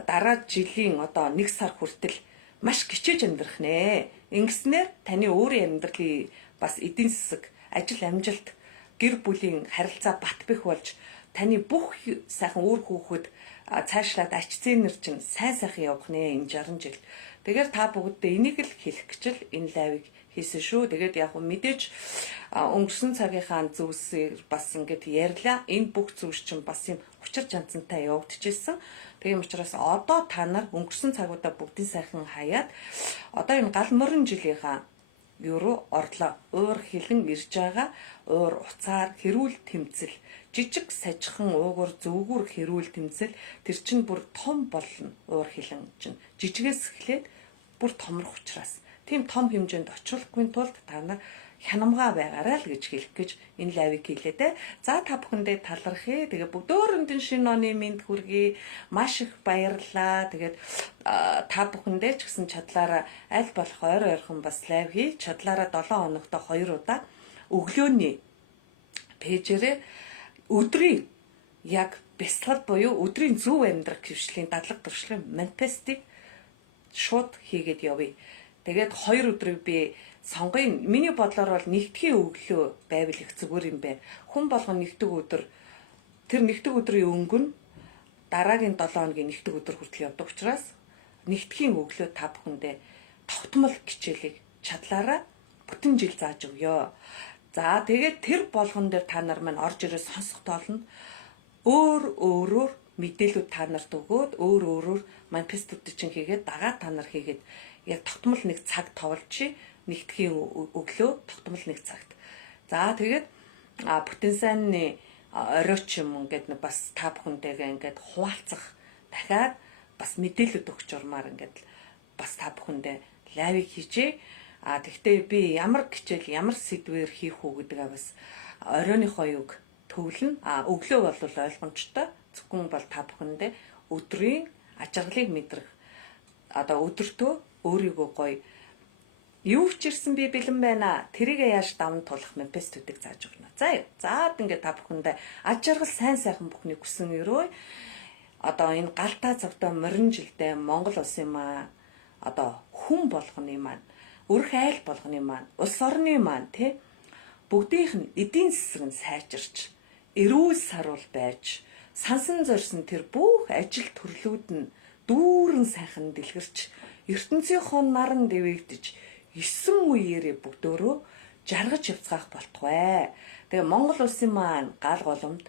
дараа жилийн одоо 1 сар хүртэл маш хичээж амьдрах нэ. Ингэснээр таны өөрийн амьдралын бас эдийн засаг, ажил амжилт, гэр бүлийн харилцаа бат бэх болж таны бүх сайхан үр хүүхэд цаашлаад ач зээнэр чинь сайн сайхан явах нэ энэ 60 жил. Тэгэхээр та бүгдээ энийг л хэлэх гэж л энэ лайвыг хийсэн шүү. Тэгээд яг мэдээж өнгөрсөн цагийнхаа зүйлсээр бас ингэж ярьлаа. Энэ бүх зүйлс чинь бас юм учир жанцантай явагдчихсэн. Тийм учраас одоо та нар өнгөрсөн цагуудаа бүгдийн сайхан хаяад одоо энэ гал морин жилийнхаа юу руу орлоо. Уур хилэн ирж байгаа уур уцаар хэрүүл тэмцэл жижиг сажхан уугур зөвгүр хэрүүл тэмцэл тэр чинь бүр том болно. Уур хилэн чинь жижигээс эхлээд бүр томрох учраас тийм том хэмжээнд очихгүй тулд та нар хянамгаа байгаарай л гэж хэлэх гэж энэ лайвыг хийлээ те. За та бүхэндээ талархъя. Тэгээ бүгдөөрэндөө шинэ оны мэнд хүргэе. Маш их баярлалаа. Тэгээд та бүхэндээ ч гэсэн чадлаараа аль болох ойр ойрхон бас лайв хий. Чадлаараа 7 хоногт 2 удаа өглөөний пэйжээрээ өдрийн яг бясалгал буюу өдрийн зөв амьдрах хвшлийн дадлаг туршлагын манифестыг шууд хийгээд явъя. Тэгээд 2 өдрийг би сонгоё. Миний бодлоор бол нэгтгэхийн өглөө байвал их зүгээр юм бэ. Хүн болгон нэгдэг өдөр тэр нэгдэг өдрийн өнгө нь дараагийн 7 хоногийн нэгдэг өдөр хүртэл явдаг учраас нэгтгэхийн өглөө та бүхэндээ тогтмол хичээлийг чадлаараа бүтэн жил зааж өгье. За тэгээд тэр болгон дээр та нар маань орж ирээ сонсох тоолно. Өөр өөрөөр мэдээлүүд та нарт өгөөд өөр өөрөөр манифестууд чинь хийгээд дагаа та нар хийгээд яг тогтмол нэг цаг товолчи нэгтгэхийн өглөө тогтмол нэг цагт. За тэгээд бүтэн сайнны оройч юм ингээд бас та бүхэнтэйгээ ингээд хуваалцах дахиад бас мэдээлэлд өгч урмаар ингээд бас та бүхэндээ лайвыг хийжээ. Тэгвэл би ямар хичээл ямар сэдвээр хийх үү гэдгээ бас оройныхоо юг төвлөн. Өглөө бол ойлгомжтой. Зөвхөн бол та бүхэндээ өдрийн ажиглалыг мэдрэх одоо өдөртөө өөрийгөө гоё юу ч ирсэн би бэлэн байна. Тэрийгээ яаж даван тулах манифестуудыг зааж өгнө. Заад ингээд та бүхэндээ аж аргал сайн сайхан бүхний хүсэн өрөө одоо энэ галтаа цавтаа морин жилдээ Монгол улсын маань одоо хүн болгоны маань өрх айл болгоны маань улс орны маань тий бүгдийнх нь эдийн засаг нь сайжирч эрүүл саруул байж сансан зорьсон тэр бүх ажил төрлүүд нь дүүрэн сайхан дэлгэрч ертөнцийнхөө наран дэвэгдэж 9 үеэрээ бүгдөө жаргаж явцгаах болтугай. Тэгээ Монгол улсын маань гал голомд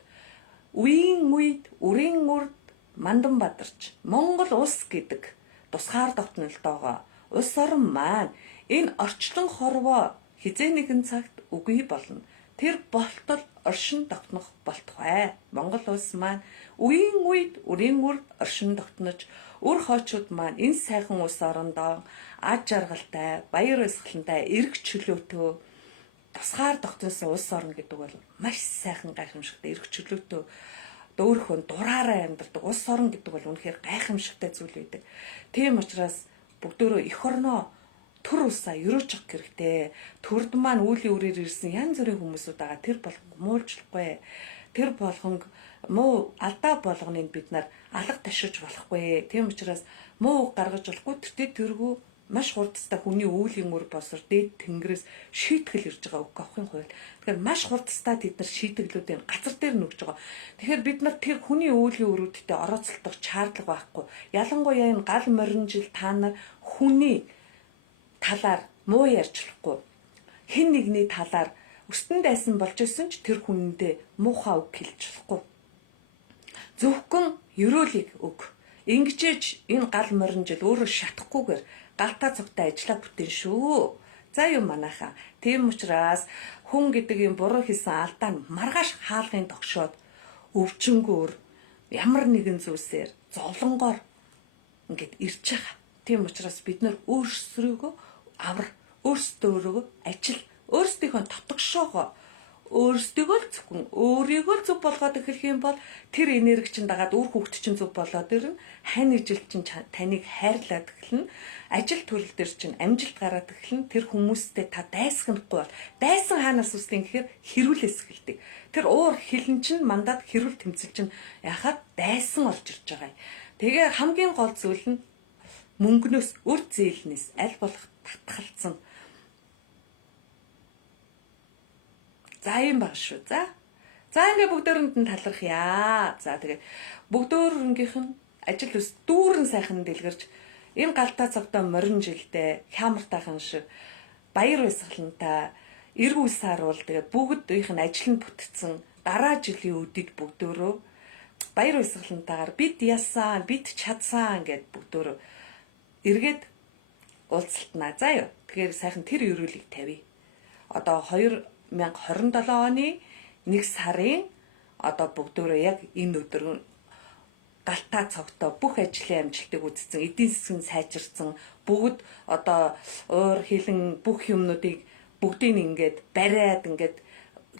үеийн үед үрийн үрд мандан бадарч Монгол улс гэдэг тусгаар тогтнолтойгоо улс орн маань энэ орчлон хорвоо хизээ нэгэн цагт үгүй болно. Тэр болтол оршин тогтнох болтугай. Монгол улс маань үеийн үед үрийн үрд оршин тогтнож өр хоочууд маань энэ сайхан улс орондоо аж аргалтай, баяр баясгалантай, эрг чөлөөтэй тусгаар тогтносон улс орн гэдэг бол маш сайхан гайхамшигтай эрг чөлөөтэй өөрийнхөө дураараа амьдардаг улс орн гэдэг бол үнэхээр гайхамшигтай зүйл байдаг. Тийм учраас бүгдөө эх орноо төр улсаа өрөөж авах хэрэгтэй. Төрд маань үүлийн үрээр ирсэн янз бүрийн хүмүүсүүд байгаа. Тэр болгон муулжлахгүй. Тэр болгон муу алдаа болгоныг бид нар алга ташиж болохгүй. Тийм учраас муу гаргаж болохгүй. Тэргүй маш хурдтай хүний үүлийн үр босор дээд тэнгэрээс шийтгэл ирж байгаа үг авахын хувьд. Тэгэхээр маш хурдтай бид нар шийтгэлүүдийн газар дээр нүгж байгаа. Тэгэхээр бид нар тэр хүний үүлийн өрүүдтэй орооцолдох шаардлага байхгүй. Ялангуяа энэ гал морин жил та нар хүний талаар муу ярьчлахгүй. Хэн нэгний талаар өстөн дайсан болж исэн ч тэр хүндээ муухай үг хэлж болохгүй. Зөвхөн ёроолыг өг. Ингэжээж энэ гал морин жил өөрөө шатахгүйгээр галтаа цогтой ажиллаа бүтэн шүү. За юм манайхаа. Тийм учраас хүн гэдэг юм буруу хийсэн алдаа нь маргааш хаалгын тогшоод өвчнгөөр ямар нэгэн зүйлсээр зовлонгоор ингээд ирж байгаа. Тийм учраас бид нар өөрсдөө авар, өөрсдөө ажил, өөрсдийнхөө тотгошоогоо өөрсдөө л зөвхөн өөрийгөө л зөв болгоод эхлэх юм бол тэр энерги чинь дагаад үр хөвгт чинь зөв болоод ирнэ. Хань ижил чинь таныг хайрлаад эхэлнэ. Ажил төрөл дээр чинь амжилт гараад эхэлнэ. Тэр хүмүүстэй та дайсахгүй бол дайсан хаанаас үсдэг гэхээр хэрүүлээс эхэлдэг. Тэр уур хилэн чинь мандаад хэрүүл тэмцэл чинь яхад дайсан болж ирж байгаа юм. Тэгээ хамгийн гол зүйл нь мөнгнөөс үр зээлнээс аль болох татгалцсан. За юм баг шүү. За ингээ бүгдөөрэнд нь талархъя. За тэгээ бүгдөөрэнгийнх нь ажил өс дүүрэн сайхан дэлгэрч энэ галтаа цавтаа морин жилдээ хямартайхан шиг баяр баясгалантай эргүүл сааруул тэгээ бүгдийнх нь ажил нь бүтцэн дараа жилийн өдөд бүгдөөрөө баяр баясгалантайгаар бид яасан, бид чадсан гэд бүгдөөрөө эргээд уулзалтнаа. За юу. Тэгэхээр сайхан тэр өрөөлийг тавья. Одоо 2027 оны 1 сарын одоо бүгдөө яг энэ өдөр галтаа цогтоо бүх ажлын амжилтыг үзсэн, эдийн засгийн сайжирсан, бүгд одоо уур хилэн бүх юмнуудыг бүгдийг ингээд бариад ингээд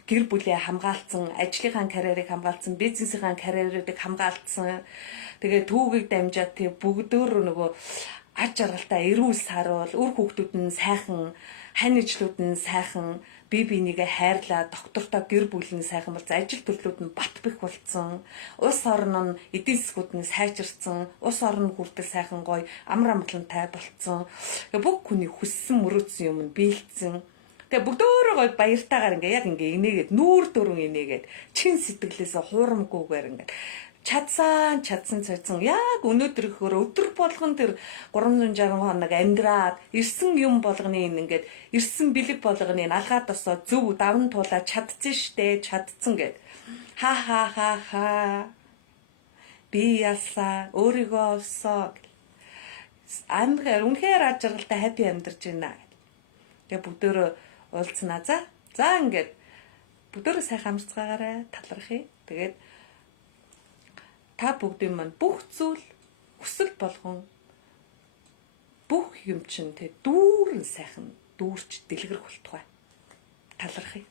гэр бүлээ хамгаалцсан, ажлынхаа карьерийг хамгаалцсан, бизнесийн карьеруудыг хамгаалцсан. Тэгээ түүхийг дамжаад тэг бүгдөө нөгөө аж аргалтай эрүүл саруул, үр хүүхдүүд нь сайхан, хань ижлүүд нь сайхан, бие бинийгээ хайрлаа, доктортой гэр бүл нь сайхан болсон, ажил төрлүүд нь бат бэх болсон, ус орн нь эдийн засгууд нь сайжирсан, ус орн хүртэл сайхан гоё амар амгалантай болцсон. Бүх хүний хүссэн мөрөөдсөн юм нь биелсэн. Тэгээ бүгдөө гоё баяртайгаар ингээ яг ингээ инээгээд нүүр дөрөв инээгээд чин сэтгэлээсээ хуурамгүйгээр ингээ чадсан цайцсан яг өнөөдөр ихөр өдөр болгон тэр 360 хоног амьдраад ирсэн юм болгоны ингээд ирсэн бэлэг болгоны алгаад осоо зөв давн туулаад чадсан штэ чадсан гэд ха би ясаа өөрийгөө олсоо амгаар үнэхээр аж аргалтай хаппи амьдарч байна. Тэгээ бүгдөө уулзнаа. За ингээд бүгдөө сайхан амарцгаагаарай, талархъя. Тэгээд та бүгдийн маань бүх зүйл хүсэл болгон бүх юм чинь тэ дүүрэн сайхан дүүрч дэлгэрэх болтугай. Талархъя.